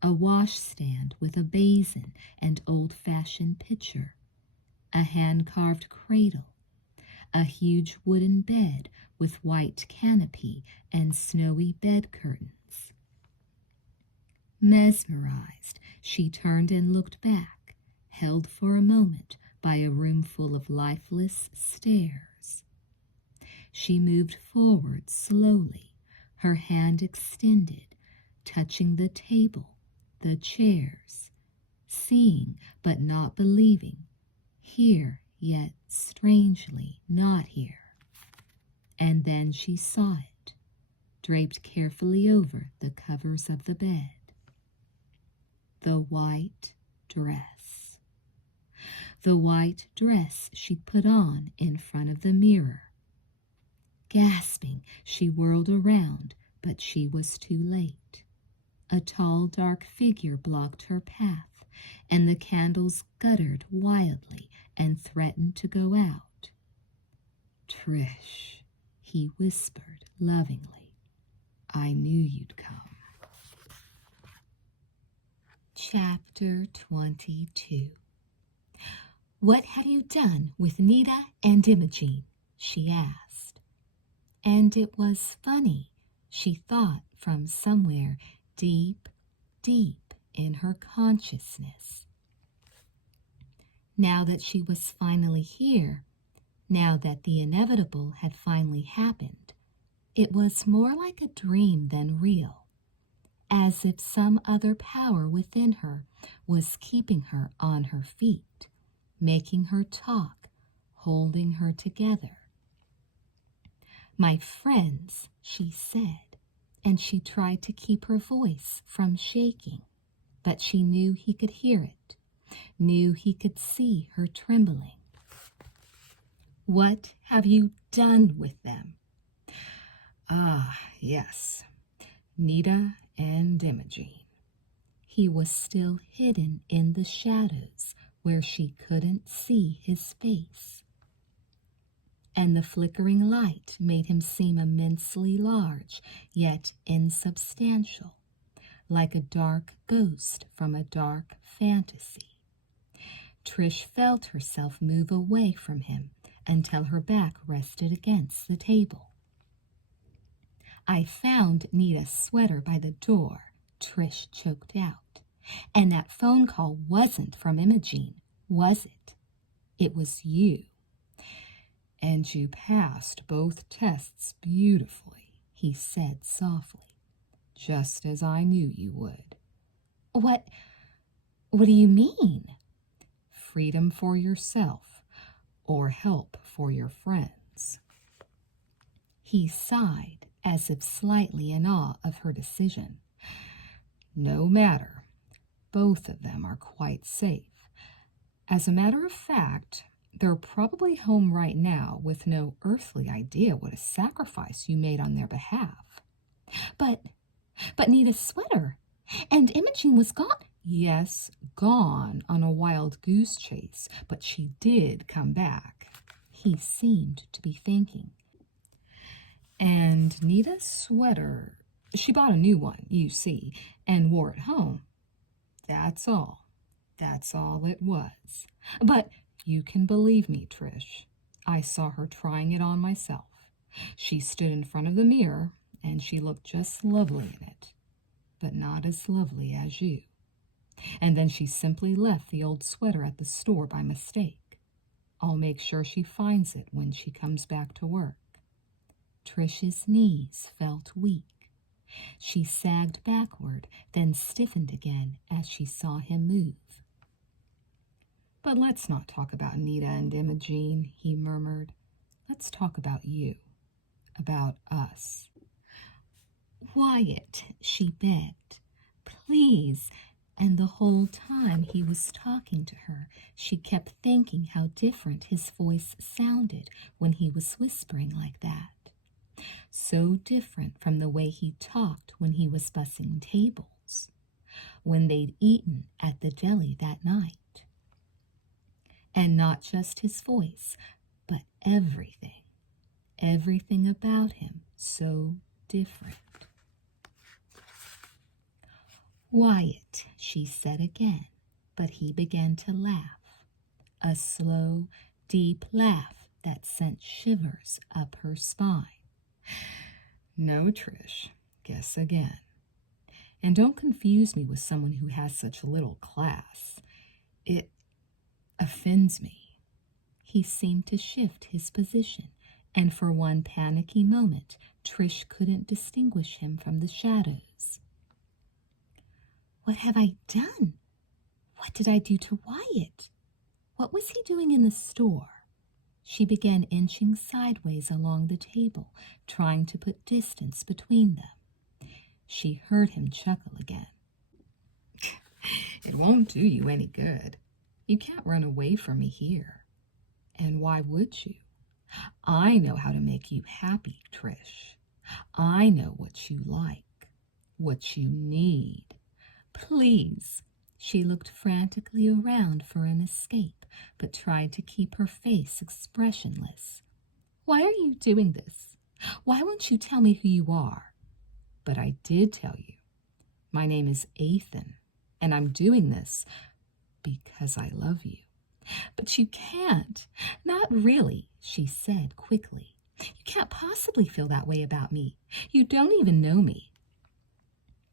a washstand with a basin and old-fashioned pitcher, a hand-carved cradle, a huge wooden bed with white canopy and snowy bed curtains. Mesmerized, she turned and looked back, held for a moment by a room full of lifeless stairs. She moved forward slowly, her hand extended, touching the table, the chairs, seeing but not believing, here yet strangely not here. And then she saw it, draped carefully over the covers of the bed. The white dress. The white dress she'd put on in front of the mirror. Gasping, she whirled around, but she was too late. A tall, dark figure blocked her path, and the candles guttered wildly and threatened to go out. Trish, he whispered lovingly. "I knew you'd come." Chapter 22. "What have you done with Nita and Imogene?" she asked. And it was funny, she thought, from somewhere deep, deep in her consciousness. Now that she was finally here, now that the inevitable had finally happened, it was more like a dream than real, as if some other power within her was keeping her on her feet, making her talk, holding her together. "My friends," she said, and she tried to keep her voice from shaking, but she knew he could hear it, knew he could see her trembling. "What have you done with them?" "Ah, yes, Nita and Imogene." He was still hidden in the shadows where she couldn't see his face, and the flickering light made him seem immensely large, yet insubstantial, like a dark ghost from a dark fantasy. Trish felt herself move away from him until her back rested against the table. "I found Nita's sweater by the door," Trish choked out. "And that phone call wasn't from Imogene, was it? It was you." "And you passed both tests beautifully," he said softly, "just as I knew you would." What do you mean?" "Freedom for yourself, or help for your friends." He sighed, as if slightly in awe of her decision. "No matter. Both of them are quite safe. As a matter of fact, they're probably home right now with no earthly idea what a sacrifice you made on their behalf." But Nita's sweater, and Imogene was gone." "Yes, gone on a wild goose chase, but she did come back." He seemed to be thinking. "And Nita's sweater, she bought a new one, you see, and wore it home. That's all. That's all it was. But you can believe me, Trish. I saw her trying it on myself. She stood in front of the mirror, and she looked just lovely in it, but not as lovely as you. And then she simply left the old sweater at the store by mistake. I'll make sure she finds it when she comes back to work." Trish's knees felt weak. She sagged backward, then stiffened again as she saw him move. "But let's not talk about Nita and Imogene," he murmured. "Let's talk about you, about us." "Wyatt," she begged, "please." And the whole time he was talking to her, she kept thinking how different his voice sounded when he was whispering like that. So different from the way he talked when he was bussing tables, when they'd eaten at the deli that night. And not just his voice, but everything. Everything about him so different. "Wyatt," she said again, but he began to laugh. A slow, deep laugh that sent shivers up her spine. "No, Trish, guess again. And don't confuse me with someone who has such little class. It offends me." He seemed to shift his position, and for one panicky moment, Trish couldn't distinguish him from the shadows. "What have I done? What did I do to Wyatt? What was he doing in the store?" She began inching sideways along the table, trying to put distance between them. She heard him chuckle again. "It won't do you any good. You can't run away from me here. And why would you? I know how to make you happy, Trish. I know what you like, what you need. Please." She looked frantically around for an escape, but tried to keep her face expressionless. "Why are you doing this? Why won't you tell me who you are? But I did tell you. My name is Ethan, and I'm doing this because I love you. But you can't. Not really, she said quickly. You can't possibly feel that way about me. You don't even know me.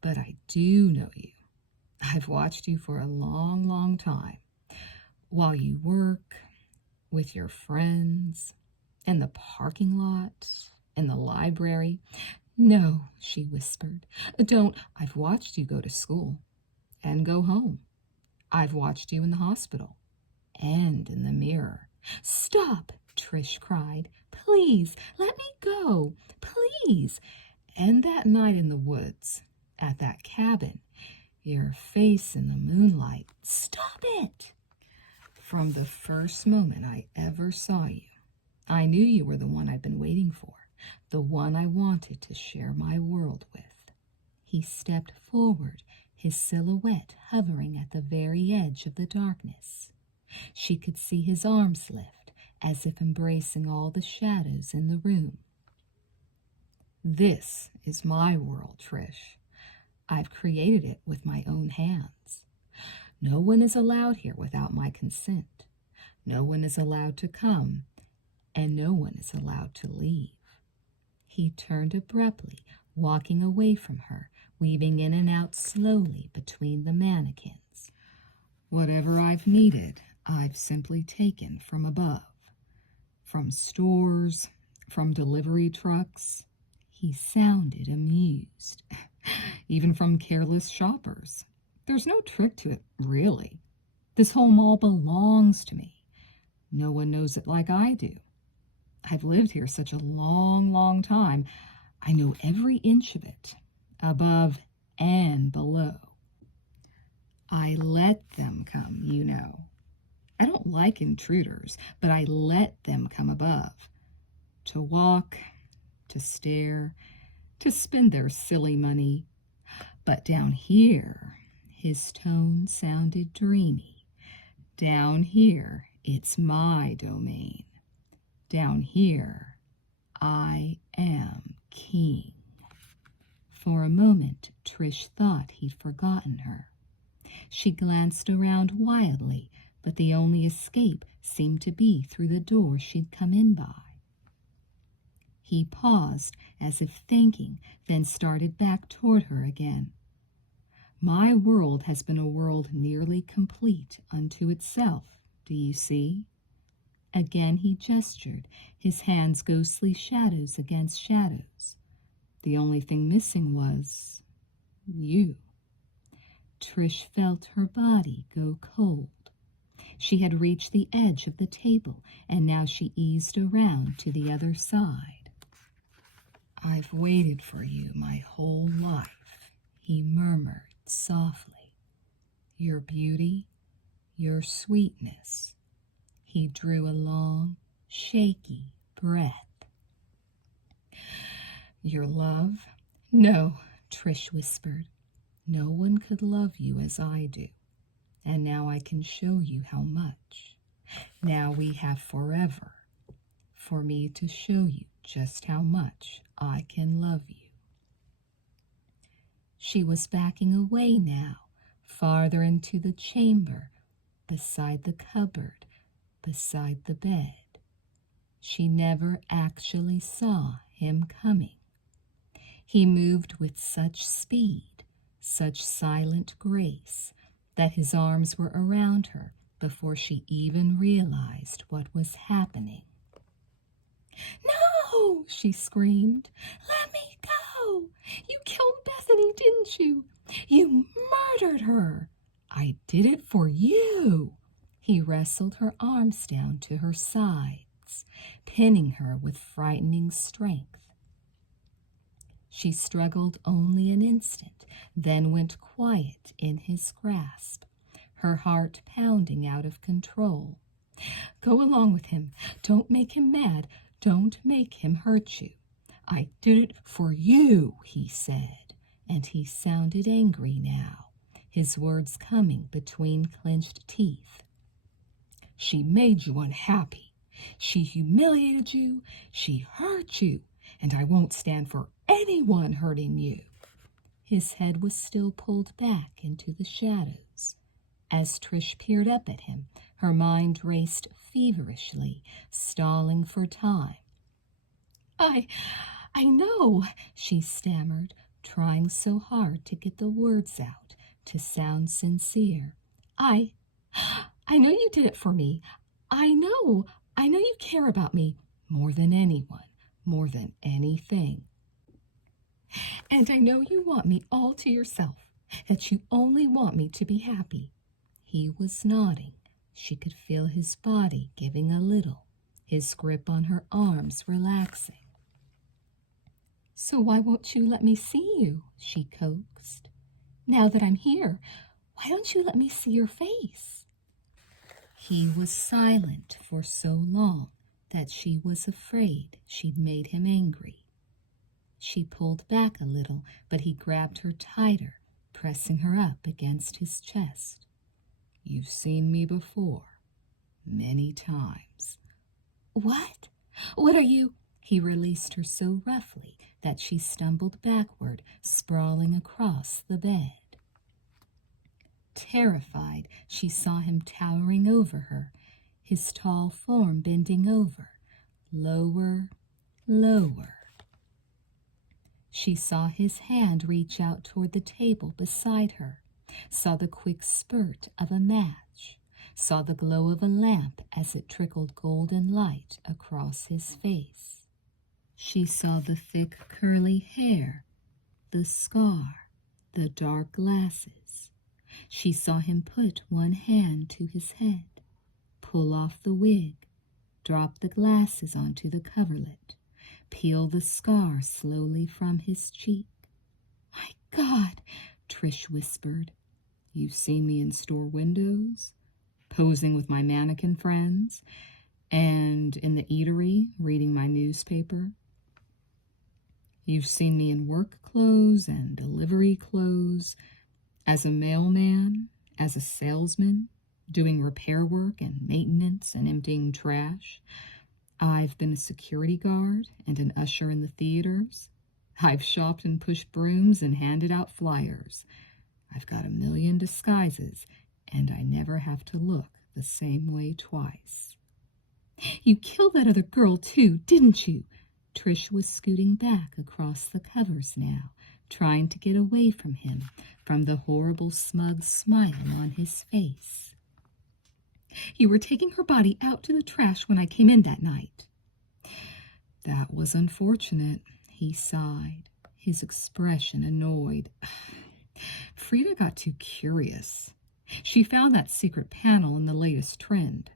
But I do know you. I've watched you for a long, long time. While you work, with your friends, in the parking lot, in the library. No, she whispered. Don't. I've watched you go to school and go home. I've watched you in the hospital and in the mirror. Stop, Trish cried. Please, let me go. Please. And that night in the woods, at that cabin, your face in the moonlight. Stop it. From the first moment I ever saw you, I knew you were the one I'd been waiting for, the one I wanted to share my world with. He stepped forward, his silhouette hovering at the very edge of the darkness. She could see his arms lift, as if embracing all the shadows in the room. This is my world, Trish. I've created it with my own hands. No one is allowed here without my consent. No one is allowed to come, and no one is allowed to leave. He turned abruptly, walking away from her, weaving in and out slowly between the mannequins. Whatever I've needed, I've simply taken from above. From stores, from delivery trucks. He sounded amused. Even from careless shoppers. There's no trick to it, really. This whole mall belongs to me. No one knows it like I do. I've lived here such a long, long time. I know every inch of it, above and below. I let them come, you know. I don't like intruders, but I let them come above. To walk, to stare, to spend their silly money. But down here, his tone sounded dreamy. Down here, it's my domain. Down here, I am king. For a moment, Trish thought he'd forgotten her. She glanced around wildly, but the only escape seemed to be through the door she'd come in by. He paused, as if thinking, then started back toward her again. My world has been a world nearly complete unto itself, do you see? Again he gestured, his hands ghostly shadows against shadows. The only thing missing was you. Trish felt her body go cold. She had reached the edge of the table, and now she eased around to the other side. I've waited for you my whole life, he murmured softly. Your beauty, your sweetness. He drew a long, shaky breath. Your love? No, Trish whispered. No one could love you as I do. And now I can show you how much. Now we have forever for me to show you just how much I can love you. She was backing away now, farther into the chamber, beside the cupboard, beside the bed. She never actually saw him coming. He moved with such speed, such silent grace, that his arms were around her before she even realized what was happening. No, she screamed. Let me go. You killed Bethany, didn't you? You murdered her. I did it for you. He wrestled her arms down to her sides, pinning her with frightening strength. She struggled only an instant, then went quiet in his grasp, her heart pounding out of control. Go along with him. Don't make him mad. Don't make him hurt you. I did it for you, he said, and he sounded angry now, his words coming between clenched teeth. She made you unhappy. She humiliated you. She hurt you. and I won't stand for anyone hurting you." His head was still pulled back into the shadows. As Trish peered up at him, her mind raced feverishly, stalling for time. I know," she stammered, trying so hard to get the words out, to sound sincere. I know you did it for me. I know you care about me more than anyone, more than anything. And I know you want me all to yourself, that you only want me to be happy." He was nodding. She could feel his body giving a little, his grip on her arms relaxing. "So why won't you let me see you?" she coaxed. "Now that I'm here, why don't you let me see your face?" He was silent for so long that she was afraid she'd made him angry. She pulled back a little, but he grabbed her tighter, pressing her up against his chest. "You've seen me before, many times." "What? What are you—" He released her so roughly that she stumbled backward, sprawling across the bed. Terrified, she saw him towering over her, his tall form bending over, lower, lower. She saw his hand reach out toward the table beside her, saw the quick spurt of a match, saw the glow of a lamp as it trickled golden light across his face. She saw the thick curly hair, the scar, the dark glasses. She saw him put one hand to his head, pull off the wig, drop the glasses onto the coverlet, peel the scar slowly from his cheek. "My God," Trish whispered. "You've seen me in store windows, posing with my mannequin friends, and in the eatery reading my newspaper. You've seen me in work clothes and delivery clothes, as a mailman, as a salesman, doing repair work and maintenance and emptying trash. I've been a security guard and an usher in the theaters. I've shopped and pushed brooms and handed out flyers. I've got a million disguises, and I never have to look the same way twice." "You killed that other girl, too, didn't you?" Trish was scooting back across the covers now, trying to get away from him, from the horrible smug smile on his face. "You were taking her body out to the trash when I came in that night." "That was unfortunate," he sighed, his expression annoyed. "Frida got too curious. She found that secret panel in the latest trend.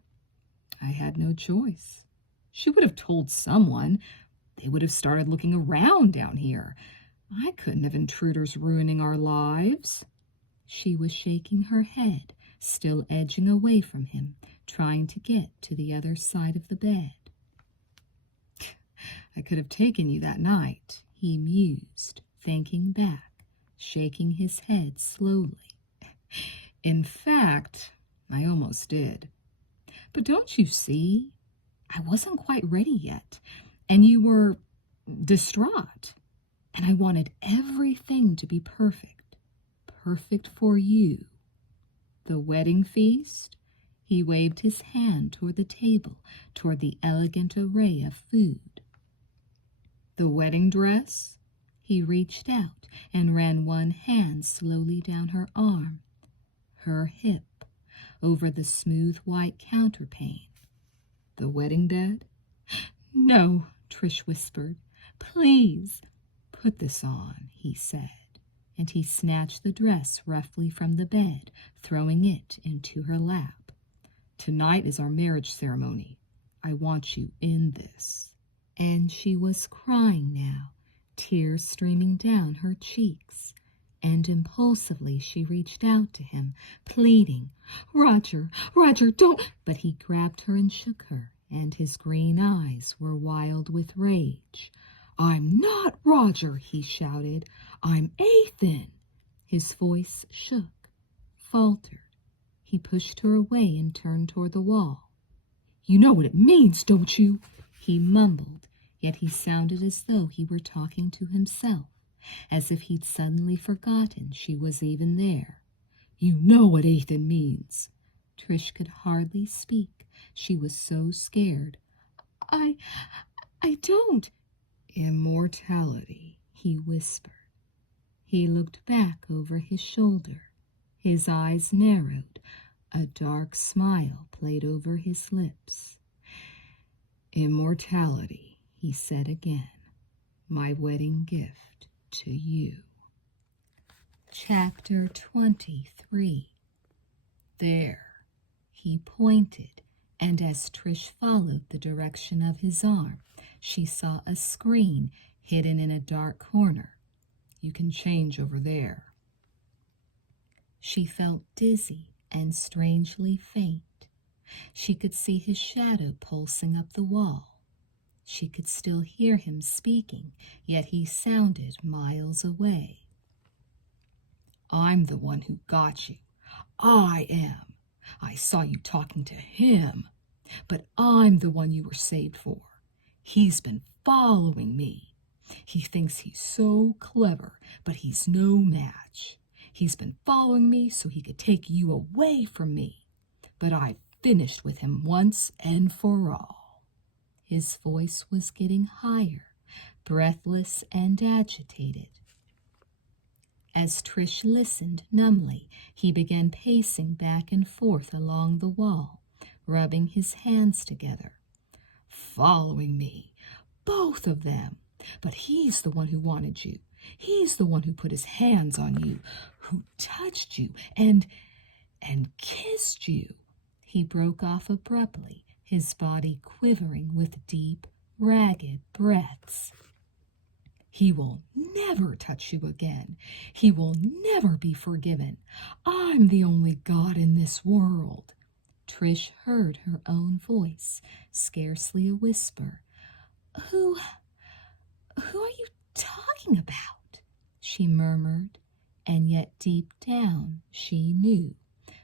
I had no choice. She would have told someone. They would have started looking around down here. I couldn't have intruders ruining our lives." She was shaking her head, still edging away from him, trying to get to the other side of the bed. "I could have taken you that night," he mused, thinking back, shaking his head slowly. "In fact, I almost did. But don't you see? I wasn't quite ready yet, and you were distraught, and I wanted everything to be perfect, perfect for you. The wedding feast?" He waved his hand toward the table, toward the elegant array of food. "The wedding dress?" He reached out and ran one hand slowly down her arm, her hip, over the smooth white counterpane. "The wedding bed?" "No," Trish whispered. "Please." "Put this on," he said, and he snatched the dress roughly from the bed, throwing it into her lap. "Tonight is our marriage ceremony. I want you in this." And she was crying now, tears streaming down her cheeks, and impulsively she reached out to him, pleading, Roger, don't—" But he grabbed her and shook her, and his green eyes were wild with rage. "I'm not Roger," he shouted. "I'm Ethan." His voice shook, faltered. He pushed her away and turned toward the wall. "You know what it means, don't you?" he mumbled, yet he sounded as though he were talking to himself, as if he'd suddenly forgotten she was even there. "You know what Ethan means." Trish could hardly speak. She was so scared. I don't." "Immortality," he whispered. He looked back over his shoulder. His eyes narrowed. A dark smile played over his lips. "Immortality," he said again. "My wedding gift to you." Chapter 23. There. He pointed, and as Trish followed the direction of his arm, she saw a screen hidden in a dark corner. "You can change over there." She felt dizzy and strangely faint. She could see his shadow pulsing up the wall. She could still hear him speaking, yet he sounded miles away. "I'm the one who got you. I am. I saw you talking to him. But I'm the one you were saved for. He's been following me. He thinks he's so clever, but he's no match. He's been following me so he could take you away from me. But I've finished with him once and for all." His voice was getting higher, breathless and agitated. As Trish listened numbly, he began pacing back and forth along the wall, rubbing his hands together. "Following me, both of them. But he's the one who wanted you. He's the one who put his hands on you, who touched you and kissed you." He broke off abruptly, his body quivering with deep, ragged breaths. "He will never touch you again. He will never be forgiven. I'm the only God in this world." Trish heard her own voice, scarcely a whisper. Who are you talking about?" she murmured, and yet deep down she knew,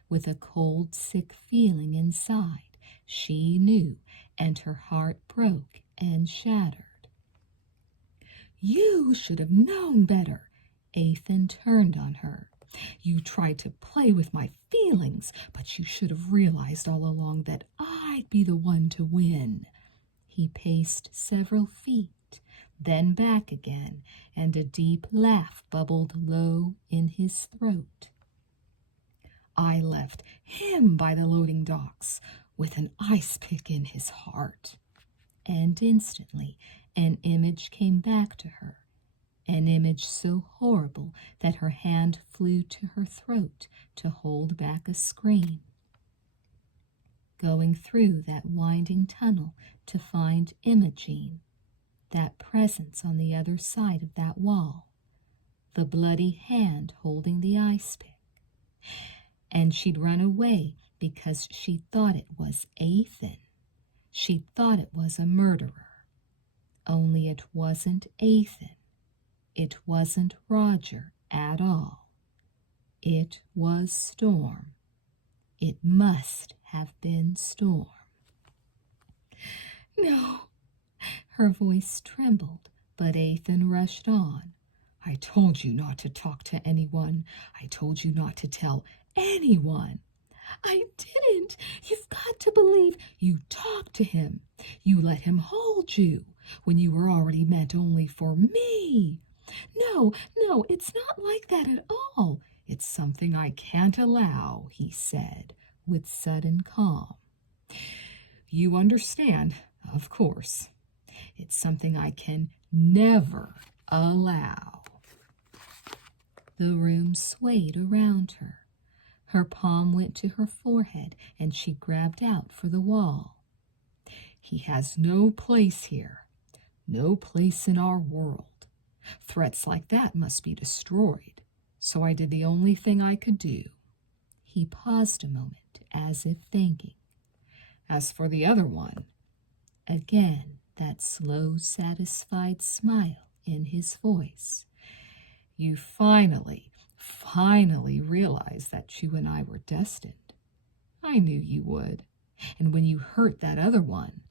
with a cold, sick feeling inside. She knew, and her heart broke and shattered. "You should have known better." Ethan turned on her. "You tried to play with my feelings, but you should have realized all along that I'd be the one to win." He paced several feet, then back again, and a deep laugh bubbled low in his throat. "I left him by the loading docks with an ice pick in his heart." And instantly an image came back to her, an image so horrible that her hand flew to her throat to hold back a scream. Going through that winding tunnel to find Imogene, that presence on the other side of that wall, the bloody hand holding the ice pick. And she'd run away because she thought it was Ethan. She thought it was a murderer. Only it wasn't Ethan. It wasn't Roger at all. It was Storm. It must have been Storm. "No." Her voice trembled, but Ethan rushed on. "I told you not to talk to anyone. I told you not to tell anyone." "I didn't. You've got to believe." "You talked to him. You let him hold you when you were already meant only for me." No, it's not like that at all." "It's something I can't allow," he said with sudden calm. "You understand, of course. It's something I can never allow." The room swayed around her. Her palm went to her forehead, and she grabbed out for the wall. "He has no place here, no place in our world. Threats like that must be destroyed, so I did the only thing I could do." He paused a moment, as if thinking. "As for the other one," again that slow, satisfied smile in his voice, "you finally realized that you and I were destined. I knew you would. And when you hurt that other one,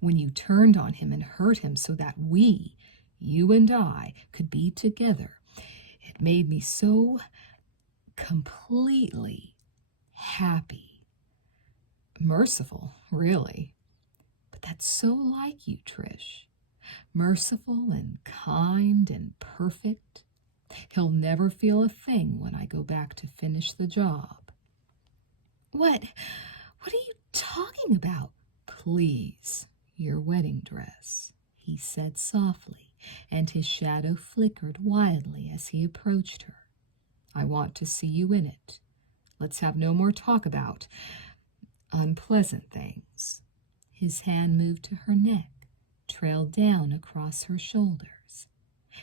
when you turned on him and hurt him so that we, you and I, could be together. It made me so completely happy. Merciful, really. But that's so like you, Trish. Merciful and kind and perfect. He'll never feel a thing when I go back to finish the job. What are you talking about? Please, your wedding dress, he said softly, and his shadow flickered wildly as he approached her. I want to see you in it. Let's have no more talk about unpleasant things. His hand moved to her neck, trailed down across her shoulders.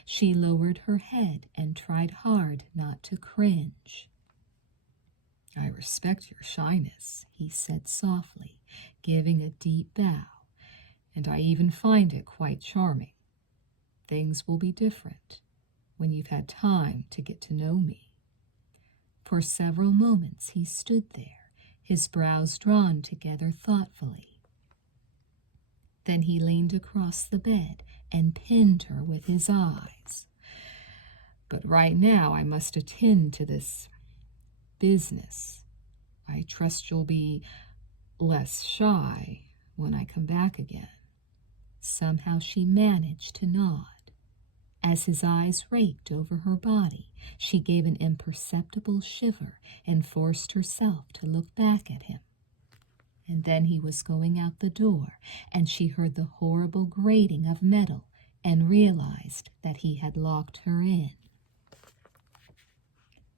She lowered her head and tried hard not to cringe. I respect your shyness, he said softly, giving a deep bow, and I even find it quite charming. Things will be different when you've had time to get to know me. For several moments he stood there, his brows drawn together thoughtfully. Then he leaned across the bed and pinned her with his eyes. But right now I must attend to this business. I trust you'll be less shy when I come back again. Somehow she managed to nod. As his eyes raked over her body, she gave an imperceptible shiver and forced herself to look back at him. And then he was going out the door, and she heard the horrible grating of metal and realized that he had locked her in.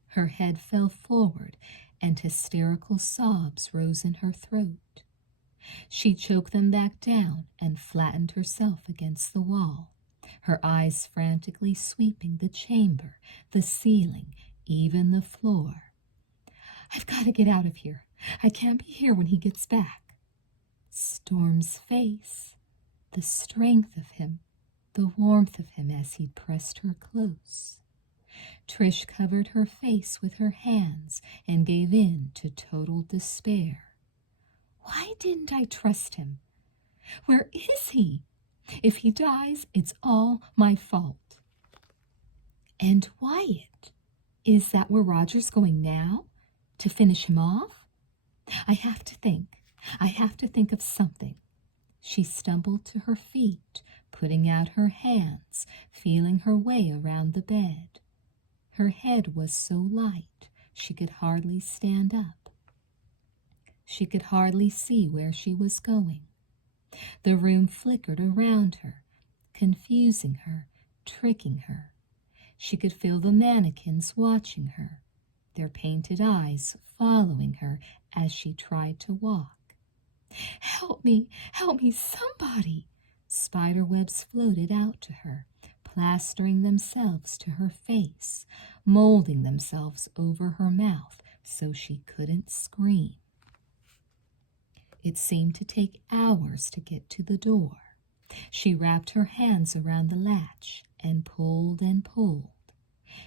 Her head fell forward, and hysterical sobs rose in her throat. She choked them back down and flattened herself against the wall, her eyes frantically sweeping the chamber, the ceiling, even the floor. I've got to get out of here. I can't be here when he gets back. Storm's face, the strength of him, the warmth of him as he pressed her close. Trish covered her face with her hands and gave in to total despair. Why didn't I trust him? Where is he? If he dies, it's all my fault. And Wyatt, is that where Roger's going now? To finish him off? I have to think of something. She stumbled to her feet, putting out her hands, feeling her way around the bed. Her head was so light she could hardly stand up. She could hardly see where she was going. The room flickered around her, confusing her, tricking her. She could feel the mannequins watching her, their painted eyes following her as she tried to walk. Help me, somebody! Spiderwebs floated out to her, plastering themselves to her face, molding themselves over her mouth so she couldn't scream. It seemed to take hours to get to the door. She wrapped her hands around the latch and pulled and pulled.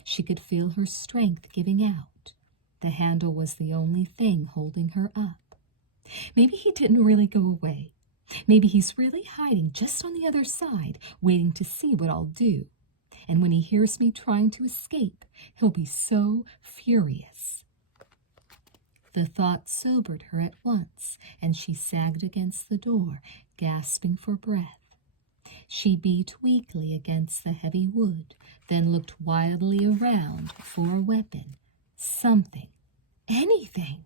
She could feel her strength giving out. The handle was the only thing holding her up. Maybe he didn't really go away. Maybe he's really hiding just on the other side, waiting to see what I'll do. And when he hears me trying to escape, he'll be so furious. The thought sobered her at once, and she sagged against the door, gasping for breath. She beat weakly against the heavy wood, then looked wildly around for a weapon. Something. Anything.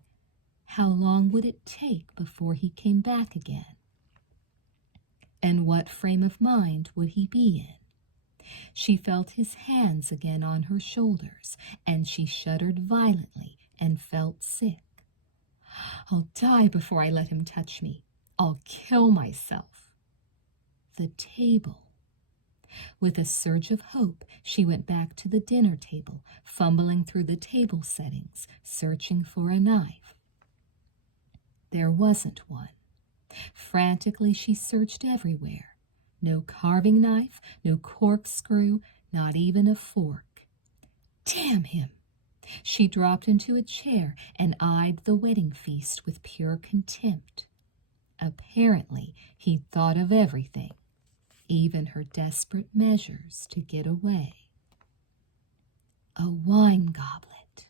How long would it take before he came back again? And what frame of mind would he be in? She felt his hands again on her shoulders, and she shuddered violently and felt sick. I'll die before I let him touch me. I'll kill myself. The table. With a surge of hope, she went back to the dinner table, fumbling through the table settings, searching for a knife. There wasn't one. Frantically, she searched everywhere. No carving knife, no corkscrew, not even a fork. Damn him! She dropped into a chair and eyed the wedding feast with pure contempt. Apparently, he'd thought of everything, even her desperate measures to get away. A wine goblet.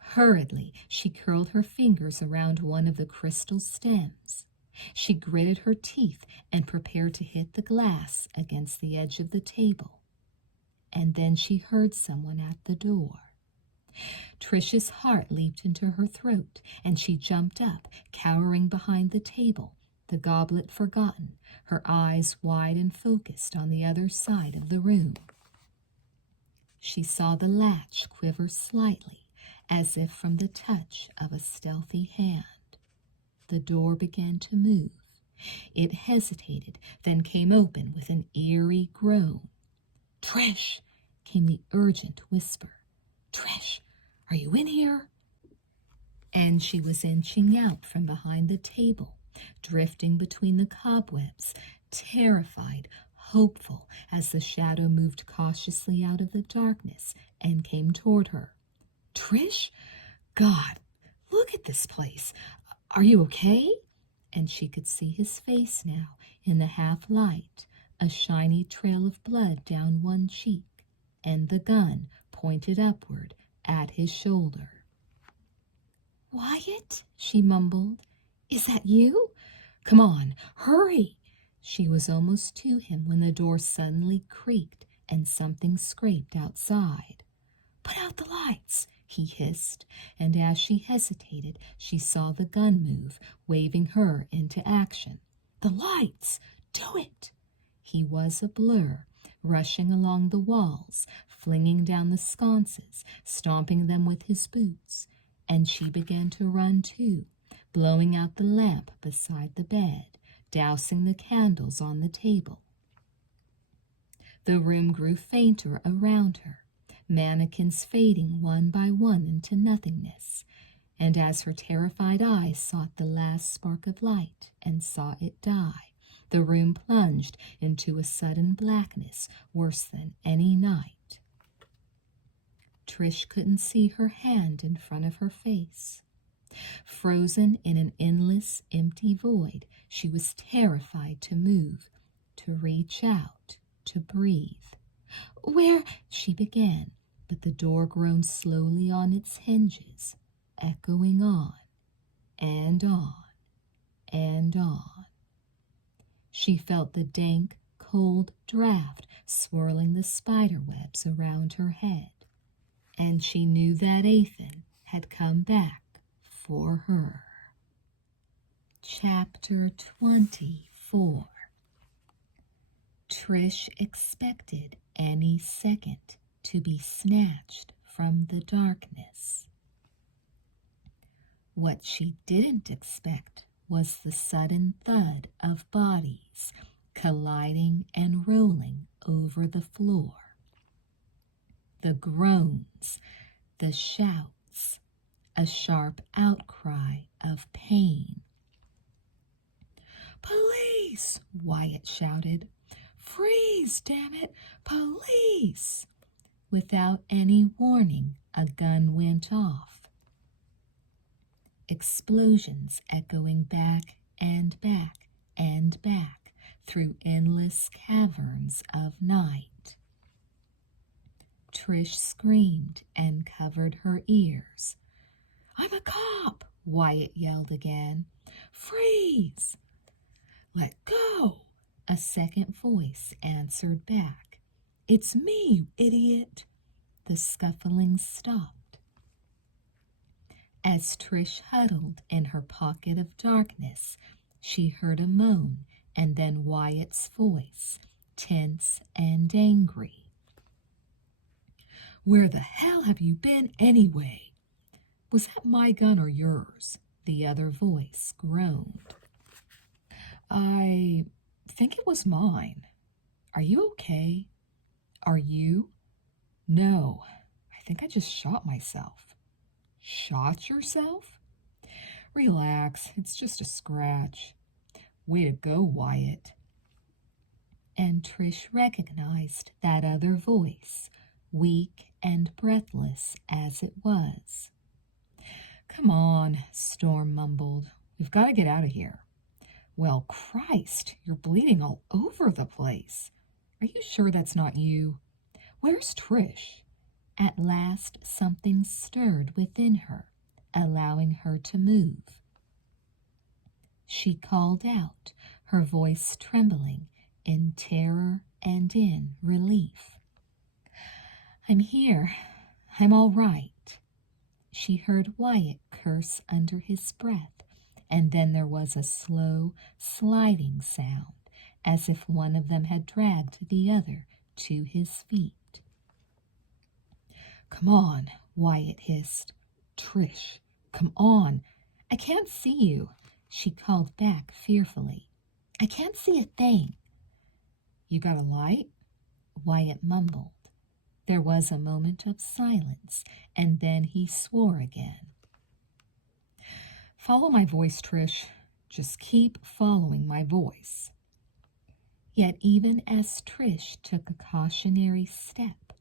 Hurriedly, she curled her fingers around one of the crystal stems. She gritted her teeth and prepared to hit the glass against the edge of the table. And then she heard someone at the door. Trish's heart leaped into her throat, and she jumped up, cowering behind the table, the goblet forgotten, her eyes wide and focused on the other side of the room. She saw the latch quiver slightly, as if from the touch of a stealthy hand. The door began to move. It hesitated, then came open with an eerie groan. "Trish!" came the urgent whisper. "Trish, are you in here?" And she was inching out from behind the table, drifting between the cobwebs, terrified, hopeful, as the shadow moved cautiously out of the darkness and came toward her. "Trish? God, look at this place. Are you okay?" And she could see his face now in the half-light, a shiny trail of blood down one cheek, and the gun pointed upward at his shoulder. "Wyatt," she mumbled, "is that you? Come on, hurry!" She was almost to him when the door suddenly creaked and something scraped outside. "Put out the lights," he hissed, and as she hesitated, she saw the gun move, waving her into action. "The lights! Do it!" He was a blur, rushing along the walls, flinging down the sconces, stomping them with his boots, and she began to run too, blowing out the lamp beside the bed, dousing the candles on the table. The room grew fainter around her, mannequins fading one by one into nothingness, and as her terrified eyes sought the last spark of light and saw it die, the room plunged into a sudden blackness worse than any night. Trish couldn't see her hand in front of her face. Frozen in an endless, empty void, she was terrified to move, to reach out, to breathe. "Where?" she began, but the door groaned slowly on its hinges, echoing on, and on, and on. She felt the dank, cold draft swirling the spider webs around her head, and she knew that Ethan had come back for her. Chapter 24. Trish expected any second to be snatched from the darkness. What she didn't expect was the sudden thud of bodies colliding and rolling over the floor. The groans, the shouts, a sharp outcry of pain. "Police!" Wyatt shouted. "Freeze, damn it! Police!" Without any warning, a gun went off. Explosions echoing back and back and back through endless caverns of night. Trish screamed and covered her ears. "I'm a cop!" Wyatt yelled again. "Freeze!" "Let go!" A second voice answered back. "It's me, you idiot!" The scuffling stopped. As Trish huddled in her pocket of darkness, she heard a moan and then Wyatt's voice, tense and angry. "Where the hell have you been anyway?" "Was that my gun or yours?" the other voice groaned. "I think it was mine. Are you okay?" "Are you?" "No, I think I just shot myself." "Shot yourself?" "Relax, it's just a scratch." "Way to go, Wyatt." And Trish recognized that other voice, weak and breathless as it was. "Come on," Storm mumbled. "We've got to get out of here." Well, Christ, you're bleeding all over the place. Are you sure that's not you? Where's Trish? At last something stirred within her, allowing her to move. She called out, her voice trembling in terror and in relief. I'm here. I'm all right. She heard Wyatt curse under his breath, and then there was a slow, sliding sound, as if one of them had dragged the other to his feet. Come on, Wyatt hissed. Trish, come on. I can't see you, she called back fearfully. I can't see a thing. You got a light? Wyatt mumbled. There was a moment of silence, and then he swore again. Follow my voice, Trish. Just keep following my voice. Yet even as Trish took a cautionary step,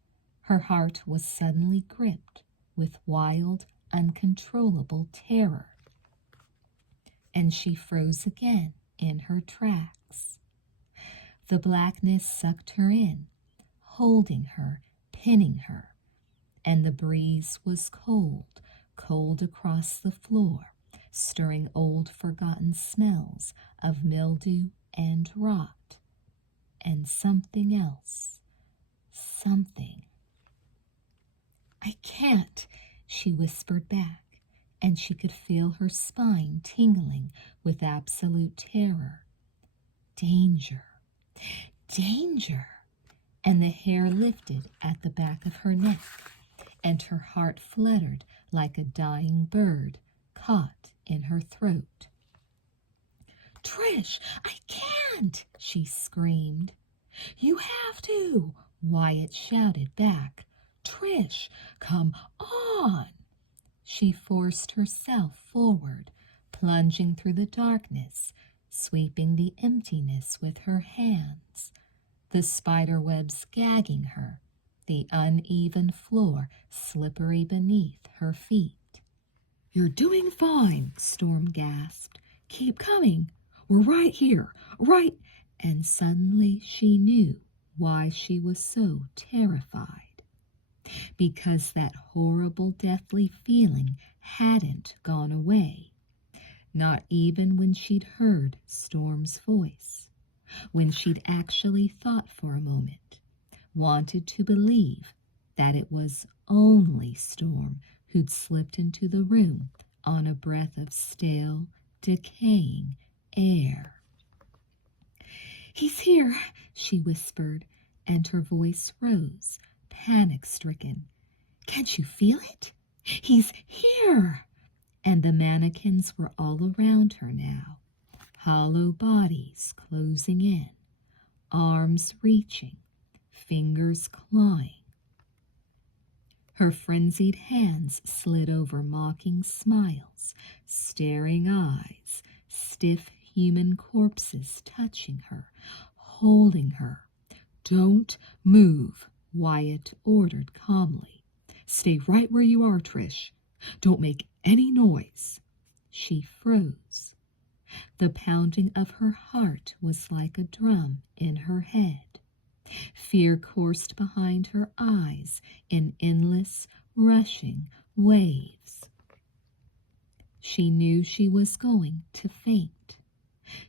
her heart was suddenly gripped with wild, uncontrollable terror. And she froze again in her tracks. The blackness sucked her in, holding her, pinning her, and the breeze was cold, cold across the floor, stirring old forgotten smells of mildew and rot, and something else, something. I can't, she whispered back, and she could feel her spine tingling with absolute terror. Danger, danger, and the hair lifted at the back of her neck, and her heart fluttered like a dying bird caught in her throat. Trish, I can't, she screamed. You have to, Wyatt shouted back. Trish, come on. She forced herself forward, plunging through the darkness, sweeping the emptiness with her hands, the spider webs gagging her, the uneven floor slippery beneath her feet. You're doing fine, Storm gasped. Keep coming. We're right here, right. And suddenly she knew why she was so terrified. Because that horrible deathly feeling hadn't gone away, not even when she'd heard Storm's voice, when she'd actually thought for a moment, wanted to believe that it was only Storm who'd slipped into the room on a breath of stale, decaying air. He's here, she whispered, and her voice rose, panic-stricken. Can't you feel it? He's here! And the mannequins were all around her now, hollow bodies closing in, arms reaching, fingers clawing. Her frenzied hands slid over mocking smiles, staring eyes, stiff human corpses touching her, holding her. Don't move, Wyatt ordered calmly. Stay right where you are, Trish. Don't make any noise. She froze. The pounding of her heart was like a drum in her head. Fear coursed behind her eyes in endless, rushing waves. She knew she was going to faint.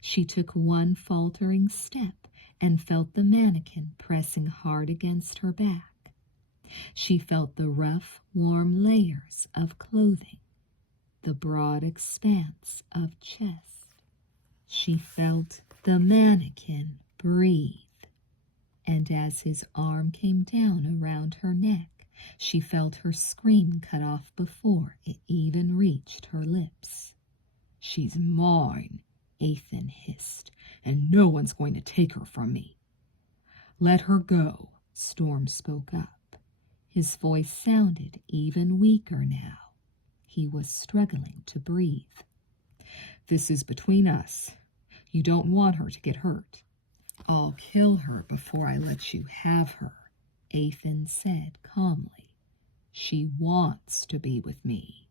She took one faltering step and felt the mannequin pressing hard against her back. She felt the rough, warm layers of clothing, the broad expanse of chest. She felt the mannequin breathe. And as his arm came down around her neck, she felt her scream cut off before it even reached her lips. She's mine, Ethan hissed, and no one's going to take her from me. Let her go, Storm spoke up. His voice sounded even weaker now. He was struggling to breathe. This is between us. You don't want her to get hurt. I'll kill her before I let you have her, Ethan said calmly. She wants to be with me.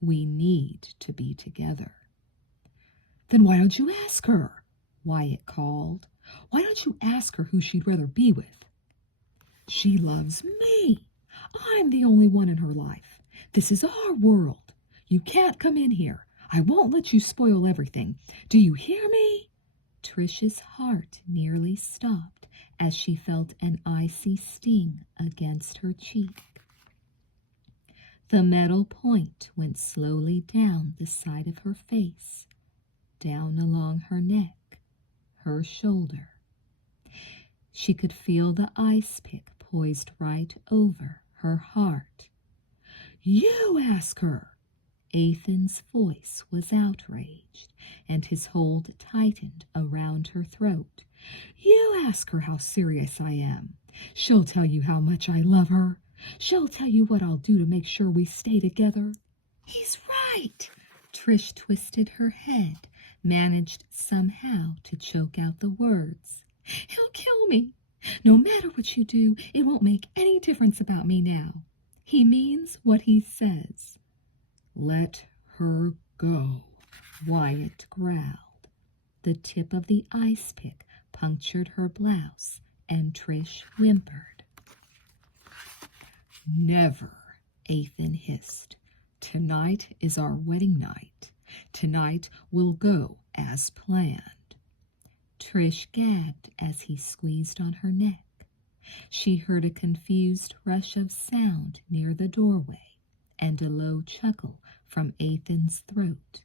We need to be together. Then why don't you ask her? Wyatt called. Why don't you ask her who she'd rather be with? She loves me. I'm the only one in her life. This is our world. You can't come in here. I won't let you spoil everything. Do you hear me? Trish's heart nearly stopped as she felt an icy sting against her cheek. The metal point went slowly down the side of her face, down along her neck, her shoulder. She could feel the ice pick poised right over her heart. You ask her! Ethan's voice was outraged, and his hold tightened around her throat. You ask her how serious I am. She'll tell you how much I love her. She'll tell you what I'll do to make sure we stay together. He's right. Trish twisted her head, managed somehow to choke out the words. He'll kill me. No matter what you do, it won't make any difference about me now. He means what he says. Let her go, Wyatt growled. The tip of the ice pick punctured her blouse, and Trish whimpered. Never, Ethan hissed. Tonight is our wedding night. Tonight will go as planned. Trish gagged as he squeezed on her neck. She heard a confused rush of sound near the doorway and a low chuckle from Ethan's throat.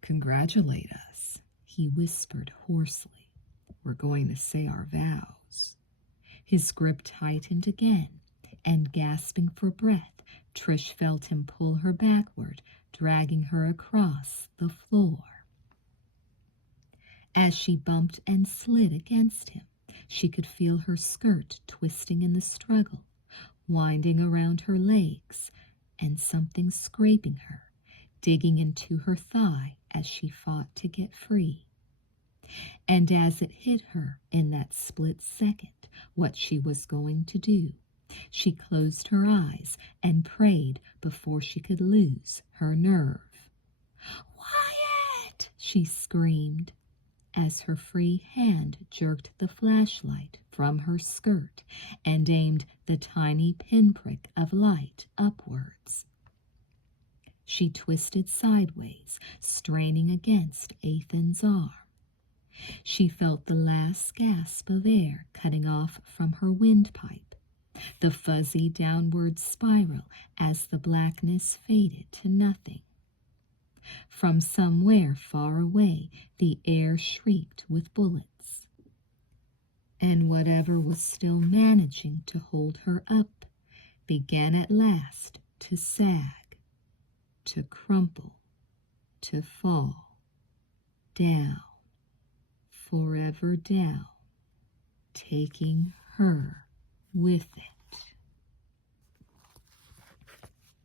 Congratulate us, he whispered hoarsely. We're going to say our vows. His grip tightened again, and gasping for breath, Trish felt him pull her backward, dragging her across the floor. As she bumped and slid against him, she could feel her skirt twisting in the struggle, winding around her legs, and something scraping her, digging into her thigh as she fought to get free. And as it hit her in that split second what she was going to do, she closed her eyes and prayed before she could lose her nerve. "Wyatt!" she screamed, as her free hand jerked the flashlight from her skirt and aimed the tiny pinprick of light upwards. She twisted sideways, straining against Ethan's arm. She felt the last gasp of air cutting off from her windpipe, the fuzzy downward spiral as the blackness faded to nothing. From somewhere far away, the air shrieked with bullets. And whatever was still managing to hold her up began at last to sag, to crumple, to fall, down, forever down, taking her with it.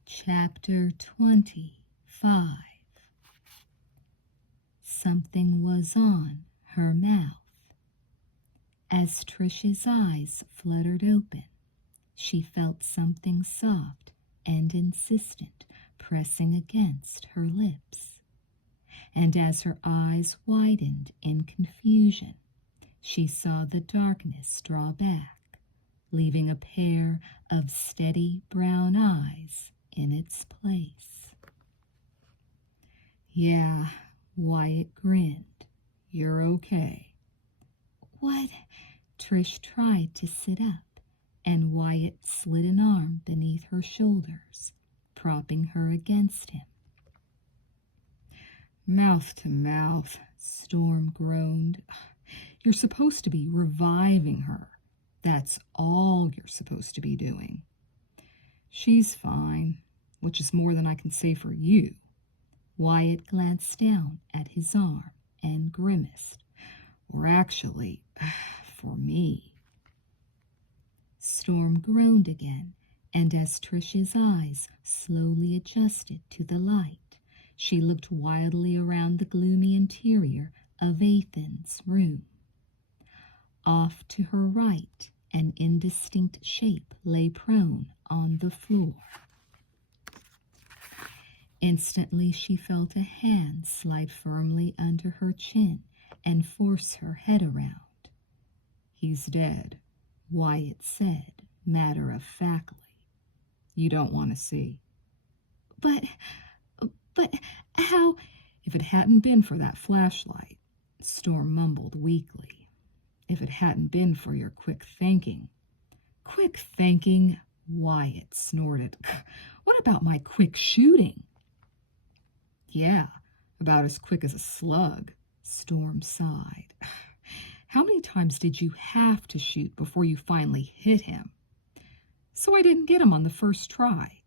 Chapter 25. Something was on her mouth. As Trish's eyes fluttered open, she felt something soft and insistent pressing against her lips. And as her eyes widened in confusion, she saw the darkness draw back, leaving a pair of steady brown eyes in its place. Yeah, Wyatt grinned. You're okay. What? Trish tried to sit up, and Wyatt slid an arm beneath her shoulders, propping her against him. Mouth to mouth, Storm groaned. You're supposed to be reviving her. That's all you're supposed to be doing. She's fine, which is more than I can say for you. Wyatt glanced down at his arm and grimaced. Or actually, for me. Storm groaned again, and as Trish's eyes slowly adjusted to the light, she looked wildly around the gloomy interior of Ethan's room. Off to her right, an indistinct shape lay prone on the floor. Instantly she felt a hand slide firmly under her chin and force her head around. "He's dead," Wyatt said, matter-of-factly. "You don't want to see." But how? "If it hadn't been for that flashlight," Storm mumbled weakly. "If it hadn't been for your quick thinking." "Quick thinking?" Wyatt snorted. "What about my quick shooting?" "Yeah, about as quick as a slug," Storm sighed. "How many times did you have to shoot before you finally hit him?" "So I didn't get him on the first try."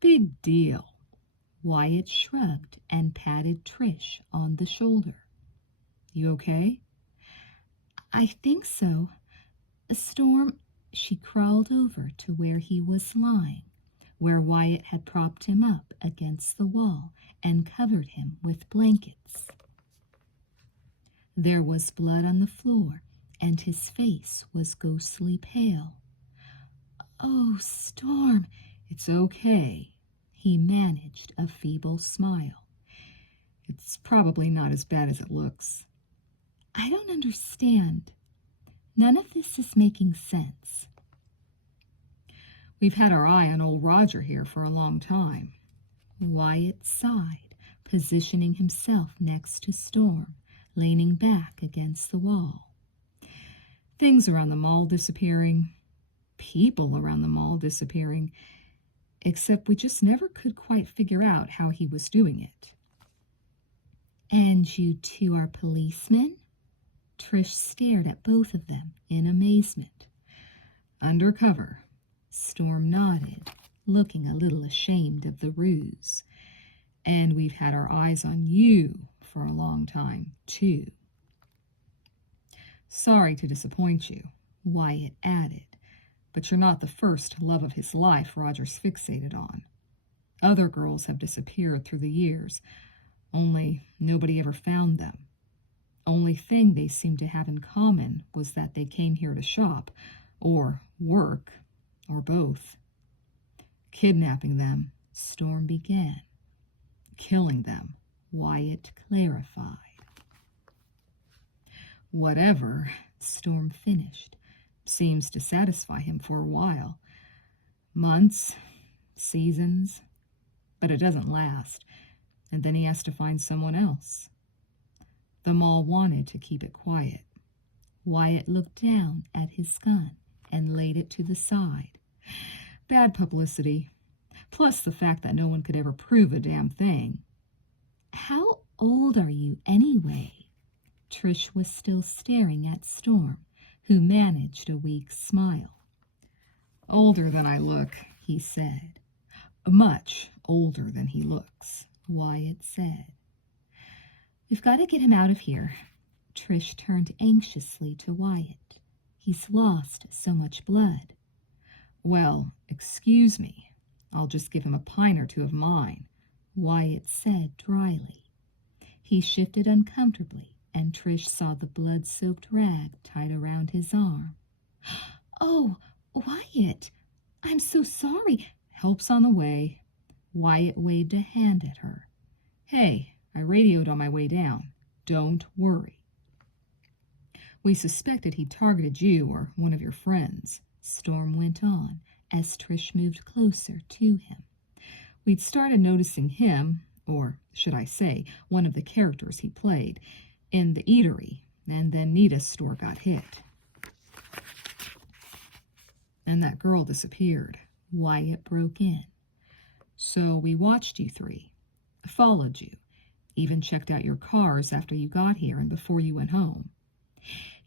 "Big deal." Wyatt shrugged and patted Trish on the shoulder. "You okay?" "I think so. Storm." She crawled over to where he was lying, where Wyatt had propped him up against the wall and covered him with blankets. There was blood on the floor, and his face was ghostly pale. "Oh, Storm." "It's okay." He managed a feeble smile. "It's probably not as bad as it looks." "I don't understand. None of this is making sense." "We've had our eye on old Roger here for a long time." Wyatt sighed, positioning himself next to Storm, leaning back against the wall. "Things around the mall disappearing, people around the mall disappearing, except we just never could quite figure out how he was doing it." "And you two are policemen?" Trish stared at both of them in amazement. "Undercover." Storm nodded, looking a little ashamed of the ruse. "And we've had our eyes on you for a long time, too." "Sorry to disappoint you," Wyatt added, "but you're not the first love of his life Roger's fixated on. Other girls have disappeared through the years, only nobody ever found them. Only thing they seemed to have in common was that they came here to shop, or work, or both." "Kidnapping them," Storm began. "Killing them," Wyatt clarified. "Whatever," Storm finished. "Seems to satisfy him for a while. Months, seasons, but it doesn't last, and then he has to find someone else." The mall wanted to keep it quiet. Wyatt looked down at his gun and laid it to the side. "Bad publicity, plus the fact that no one could ever prove a damn thing." "How old are you anyway?" Trish was still staring at Storm, who managed a weak smile. "Older than I look," he said. "Much older than he looks," Wyatt said. "We've got to get him out of here." Trish turned anxiously to Wyatt. "He's lost so much blood." "Well, excuse me. I'll just give him a pint or two of mine," Wyatt said dryly. He shifted uncomfortably, and Trish saw the blood-soaked rag tied around his arm. "Oh, Wyatt, I'm so sorry." "Help's on the way." Wyatt waved a hand at her. "Hey, I radioed on my way down. Don't worry." "We suspected he targeted you or one of your friends," Storm went on as Trish moved closer to him. "We'd started noticing him, or should I say, one of the characters he played, in the eatery, and then Nita's store got hit. And that girl disappeared." Wyatt broke in. "So we watched you three, followed you, even checked out your cars after you got here and before you went home."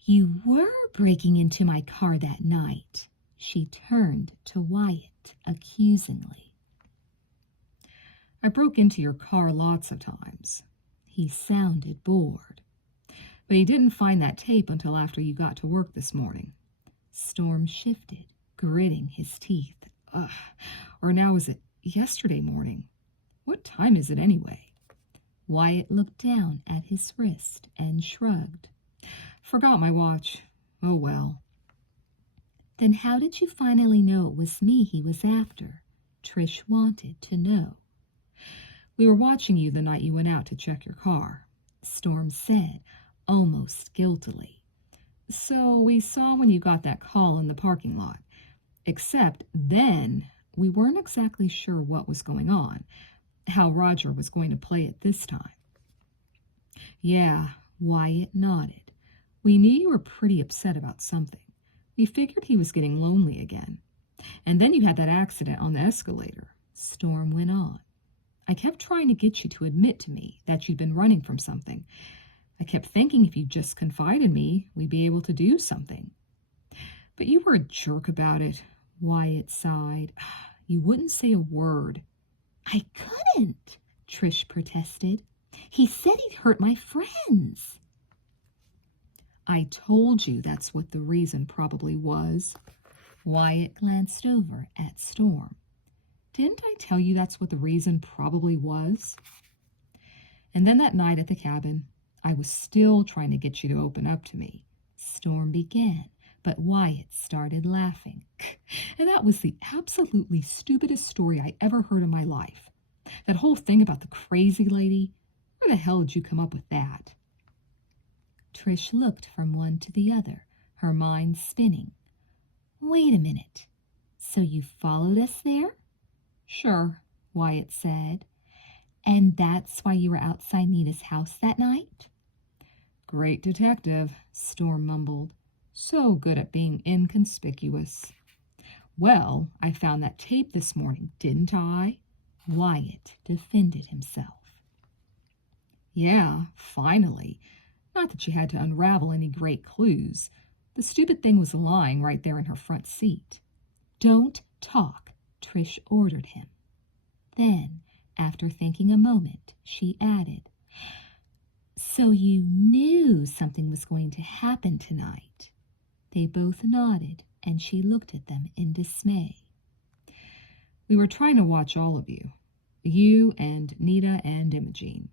"You were breaking into my car that night." She turned to Wyatt accusingly. "I broke into your car lots of times." He sounded bored. "But you didn't find that tape until after you got to work this morning." Storm shifted, gritting his teeth. Ugh, or now is it yesterday morning? What time is it anyway?" Wyatt looked down at his wrist and shrugged. "Forgot my watch. Oh well." "Then how did you finally know it was me he was after?" Trish wanted to know. We were watching you the night you went out to check your car," Storm said, almost guiltily. "So we saw when you got that call in the parking lot. Except then we weren't exactly sure what was going on, how Roger was going to play it this time." "Yeah," Wyatt nodded. "We knew you were pretty upset about something. We figured he was getting lonely again. And then you had that accident on the escalator," Storm went on. "I kept trying to get you to admit to me that you'd been running from something. I kept thinking if you just confided in me, we'd be able to do something. But you were a jerk about it," Wyatt sighed. "You wouldn't say a word." "I couldn't," Trish protested. "He said he'd hurt my friends." "I told you that's what the reason probably was." Wyatt glanced over at Storm. "Didn't I tell you that's what the reason probably was? And then that night at the cabin, I was still trying to get you to open up to me," Storm began, but Wyatt started laughing. "And that was the absolutely stupidest story I ever heard in my life. That whole thing about the crazy lady, where the hell did you come up with that?" Trish looked from one to the other, her mind spinning. "Wait a minute. So you followed us there?" "Sure," Wyatt said. "And that's why you were outside Nita's house that night?" "Great detective," Storm mumbled. "So good at being inconspicuous." "Well, I found that tape this morning, didn't I?" Wyatt defended himself. "Yeah, finally. Not that she had to unravel any great clues. The stupid thing was lying right there in her front seat." "Don't talk," Trish ordered him. Then, after thinking a moment, she added, "So you knew something was going to happen tonight?" They both nodded, and she looked at them in dismay. "We were trying to watch all of you. You and Nita and Imogene.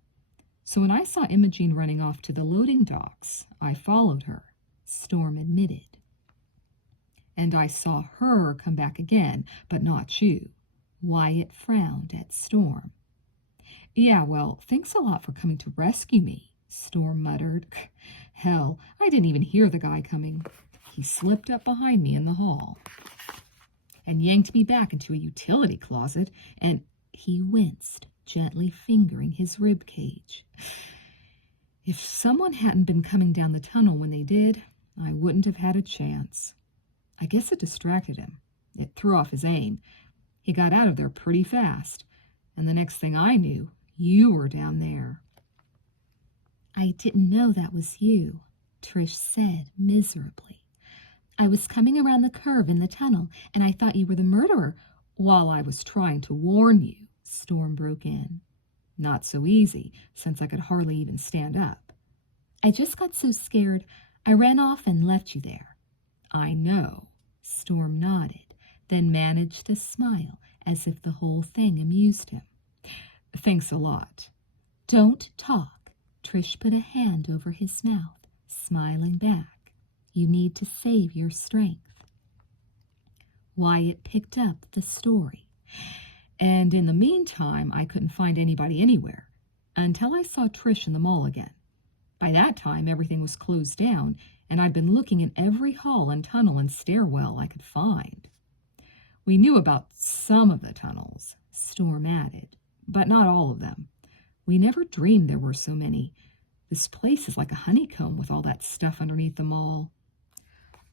So when I saw Imogene running off to the loading docks, I followed her," Storm admitted. "And I saw her come back again, but not you." Wyatt frowned at Storm. "Yeah, well, thanks a lot for coming to rescue me," Storm muttered. "Hell, I didn't even hear the guy coming. He slipped up behind me in the hall and yanked me back into a utility closet, and..." He winced, gently fingering his rib cage. "If someone hadn't been coming down the tunnel when they did, I wouldn't have had a chance. I guess it distracted him. It threw off his aim. He got out of there pretty fast, and the next thing I knew, you were down there." "I didn't know that was you," Trish said miserably. "I was coming around the curve in the tunnel, and I thought you were the murderer." "While I was trying to warn you," Storm broke in. "Not so easy, since I could hardly even stand up." "I just got so scared, I ran off and left you there." "I know." Storm nodded, then managed to smile as if the whole thing amused him. "Thanks a lot." "Don't talk." Trish put a hand over his mouth, smiling back. "You need to save your strength." Wyatt picked up the story. "And in the meantime, I couldn't find anybody anywhere, until I saw Trish in the mall again. By that time, everything was closed down, and I'd been looking in every hall and tunnel and stairwell I could find. We knew about some of the tunnels," Storm added, "but not all of them. We never dreamed there were so many. This place is like a honeycomb with all that stuff underneath the mall.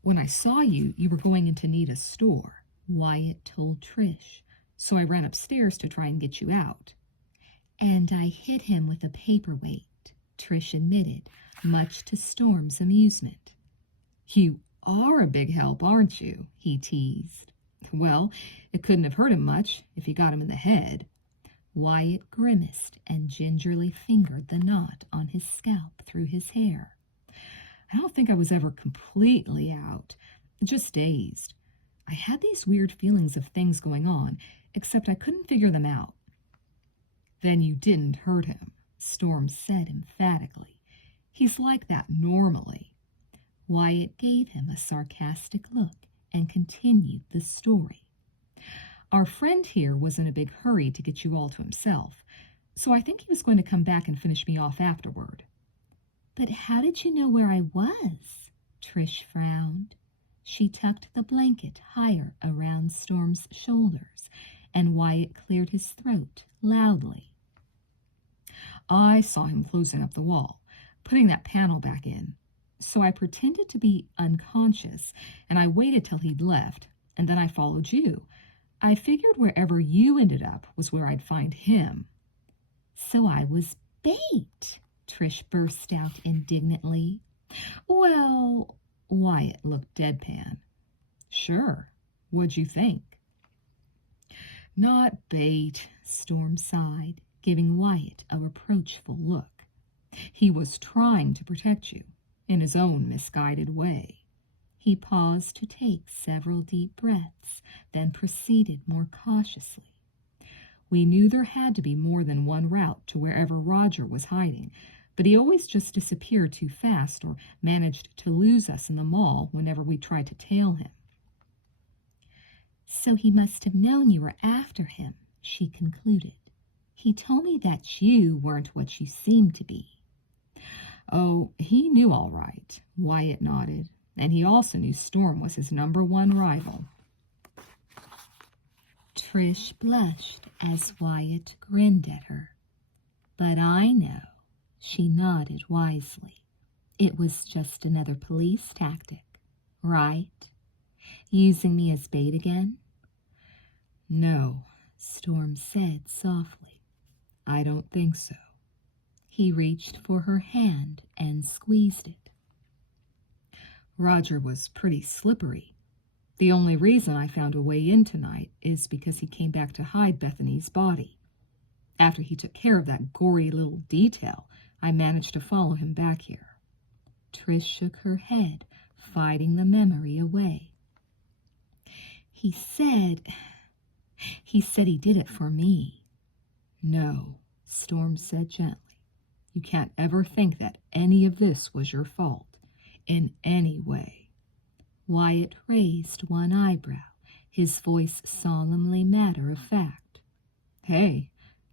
When I saw you, you were going into Nita's store," Wyatt told Trish. "So I ran upstairs to try and get you out." "And I hit him with a paperweight," Trish admitted, much to Storm's amusement. "You are a big help, aren't you?" he teased. "Well, it couldn't have hurt him much if you got him in the head." Wyatt grimaced and gingerly fingered the knot on his scalp through his hair. "I don't think I was ever completely out, just dazed. I had these weird feelings of things going on, except I couldn't figure them out." "Then you didn't hurt him," Storm said emphatically. "He's like that normally." Wyatt gave him a sarcastic look and continued the story. "Our friend here was in a big hurry to get you all to himself, so I think he was going to come back and finish me off afterward. But how did you know where I was? Trish frowned. She tucked the blanket higher around Storm's shoulders, and Wyatt cleared his throat loudly. I saw him closing up the wall, putting that panel back in. So I pretended to be unconscious, and I waited till he'd left, and then I followed you. I figured wherever you ended up was where I'd find him. So I was bait, Trish burst out indignantly. Well, Wyatt looked deadpan. Sure, what'd you think? Not bait, Storm sighed, giving Wyatt a reproachful look. He was trying to protect you in his own misguided way. He paused to take several deep breaths, then proceeded more cautiously. We knew there had to be more than one route to wherever Roger was hiding, but he always just disappeared too fast or managed to lose us in the mall whenever we tried to tail him. So he must have known you were after him, she concluded. He told me that you weren't what you seemed to be. Oh, he knew all right, Wyatt nodded, and he also knew Storm was his #1 rival. Trish blushed as Wyatt grinned at her. But I know, she nodded wisely. It was just another police tactic, right? Using me as bait again? No, Storm said softly. I don't think so. He reached for her hand and squeezed it. Roger was pretty slippery. The only reason I found a way in tonight is because he came back to hide Bethany's body. After he took care of that gory little detail, I managed to follow him back here. Trish shook her head, fighting the memory away. He said he did it for me. No, Storm said gently. You can't ever think that any of this was your fault, in any way. Wyatt raised one eyebrow, his voice solemnly matter-of-fact. Hey,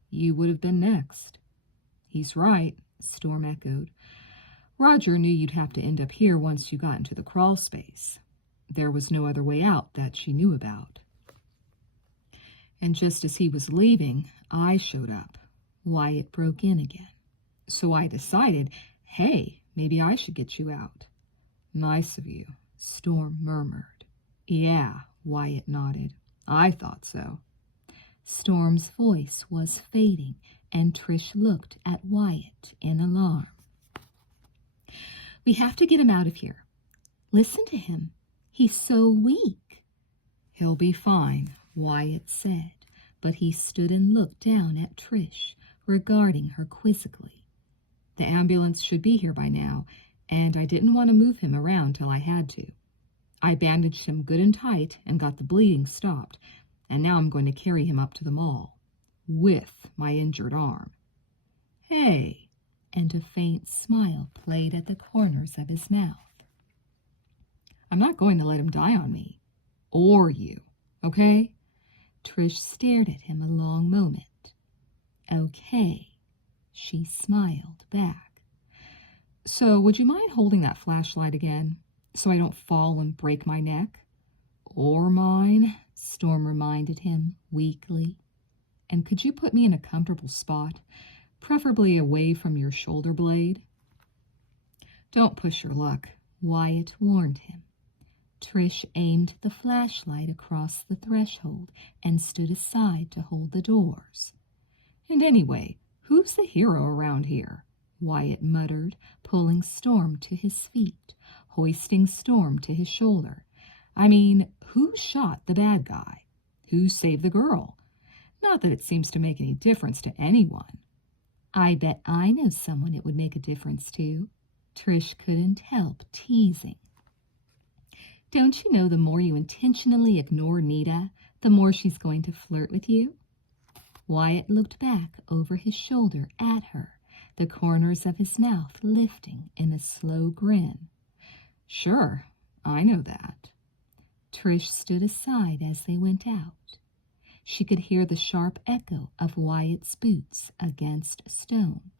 you would have been next. He's right, Storm echoed. Roger knew you'd have to end up here once you got into the crawl space. There was no other way out that she knew about. And just as he was leaving, I showed up. Wyatt broke in again. So I decided, hey, maybe I should get you out. Nice of you, Storm murmured. Yeah, Wyatt nodded. I thought so. Storm's voice was fading, and Trish looked at Wyatt in alarm. We have to get him out of here. Listen to him. He's so weak. He'll be fine, Wyatt said, but he stood and looked down at Trish, regarding her quizzically. The ambulance should be here by now, and I didn't want to move him around till I had to. I bandaged him good and tight and got the bleeding stopped, and now I'm going to carry him up to the mall, with my injured arm. Hey, and a faint smile played at the corners of his mouth. I'm not going to let him die on me, or you, okay? Trish stared at him a long moment. Okay, she smiled back. So would you mind holding that flashlight again, so I don't fall and break my neck? Or mine, Storm reminded him weakly. And could you put me in a comfortable spot, preferably away from your shoulder blade? Don't push your luck, Wyatt warned him. Trish aimed the flashlight across the threshold and stood aside to hold the doors. And anyway, who's the hero around here? Wyatt muttered, pulling Storm to his feet, hoisting Storm to his shoulder. I mean, who shot the bad guy? Who saved the girl? Not that it seems to make any difference to anyone. I bet I know someone it would make a difference to. Trish couldn't help teasing. Don't you know the more you intentionally ignore Nita, the more she's going to flirt with you? Wyatt looked back over his shoulder at her, the corners of his mouth lifting in a slow grin. Sure, I know that. Trish stood aside as they went out. She could hear the sharp echo of Wyatt's boots against stone,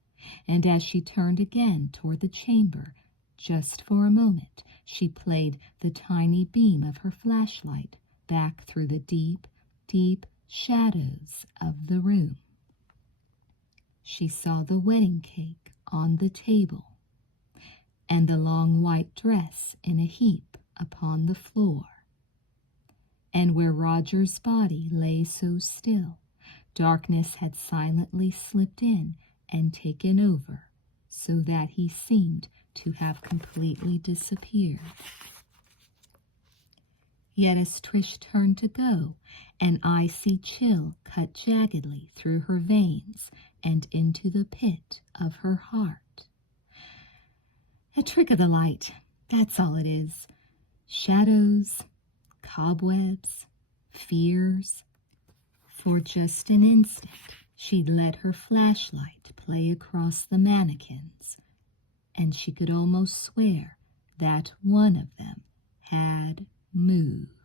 and as she turned again toward the chamber, just for a moment, she played the tiny beam of her flashlight back through the deep, deep shadows of the room. She saw the wedding cake on the table, and the long white dress in a heap upon the floor. And where Roger's body lay so still, darkness had silently slipped in and taken over, so that he seemed to have completely disappeared. Yet as Trish turned to go, an icy chill cut jaggedly through her veins and into the pit of her heart. A trick of the light, that's all it is. Shadows, cobwebs, fears. For just an instant, she'd let her flashlight play across the mannequins, and she could almost swear that one of them had moved.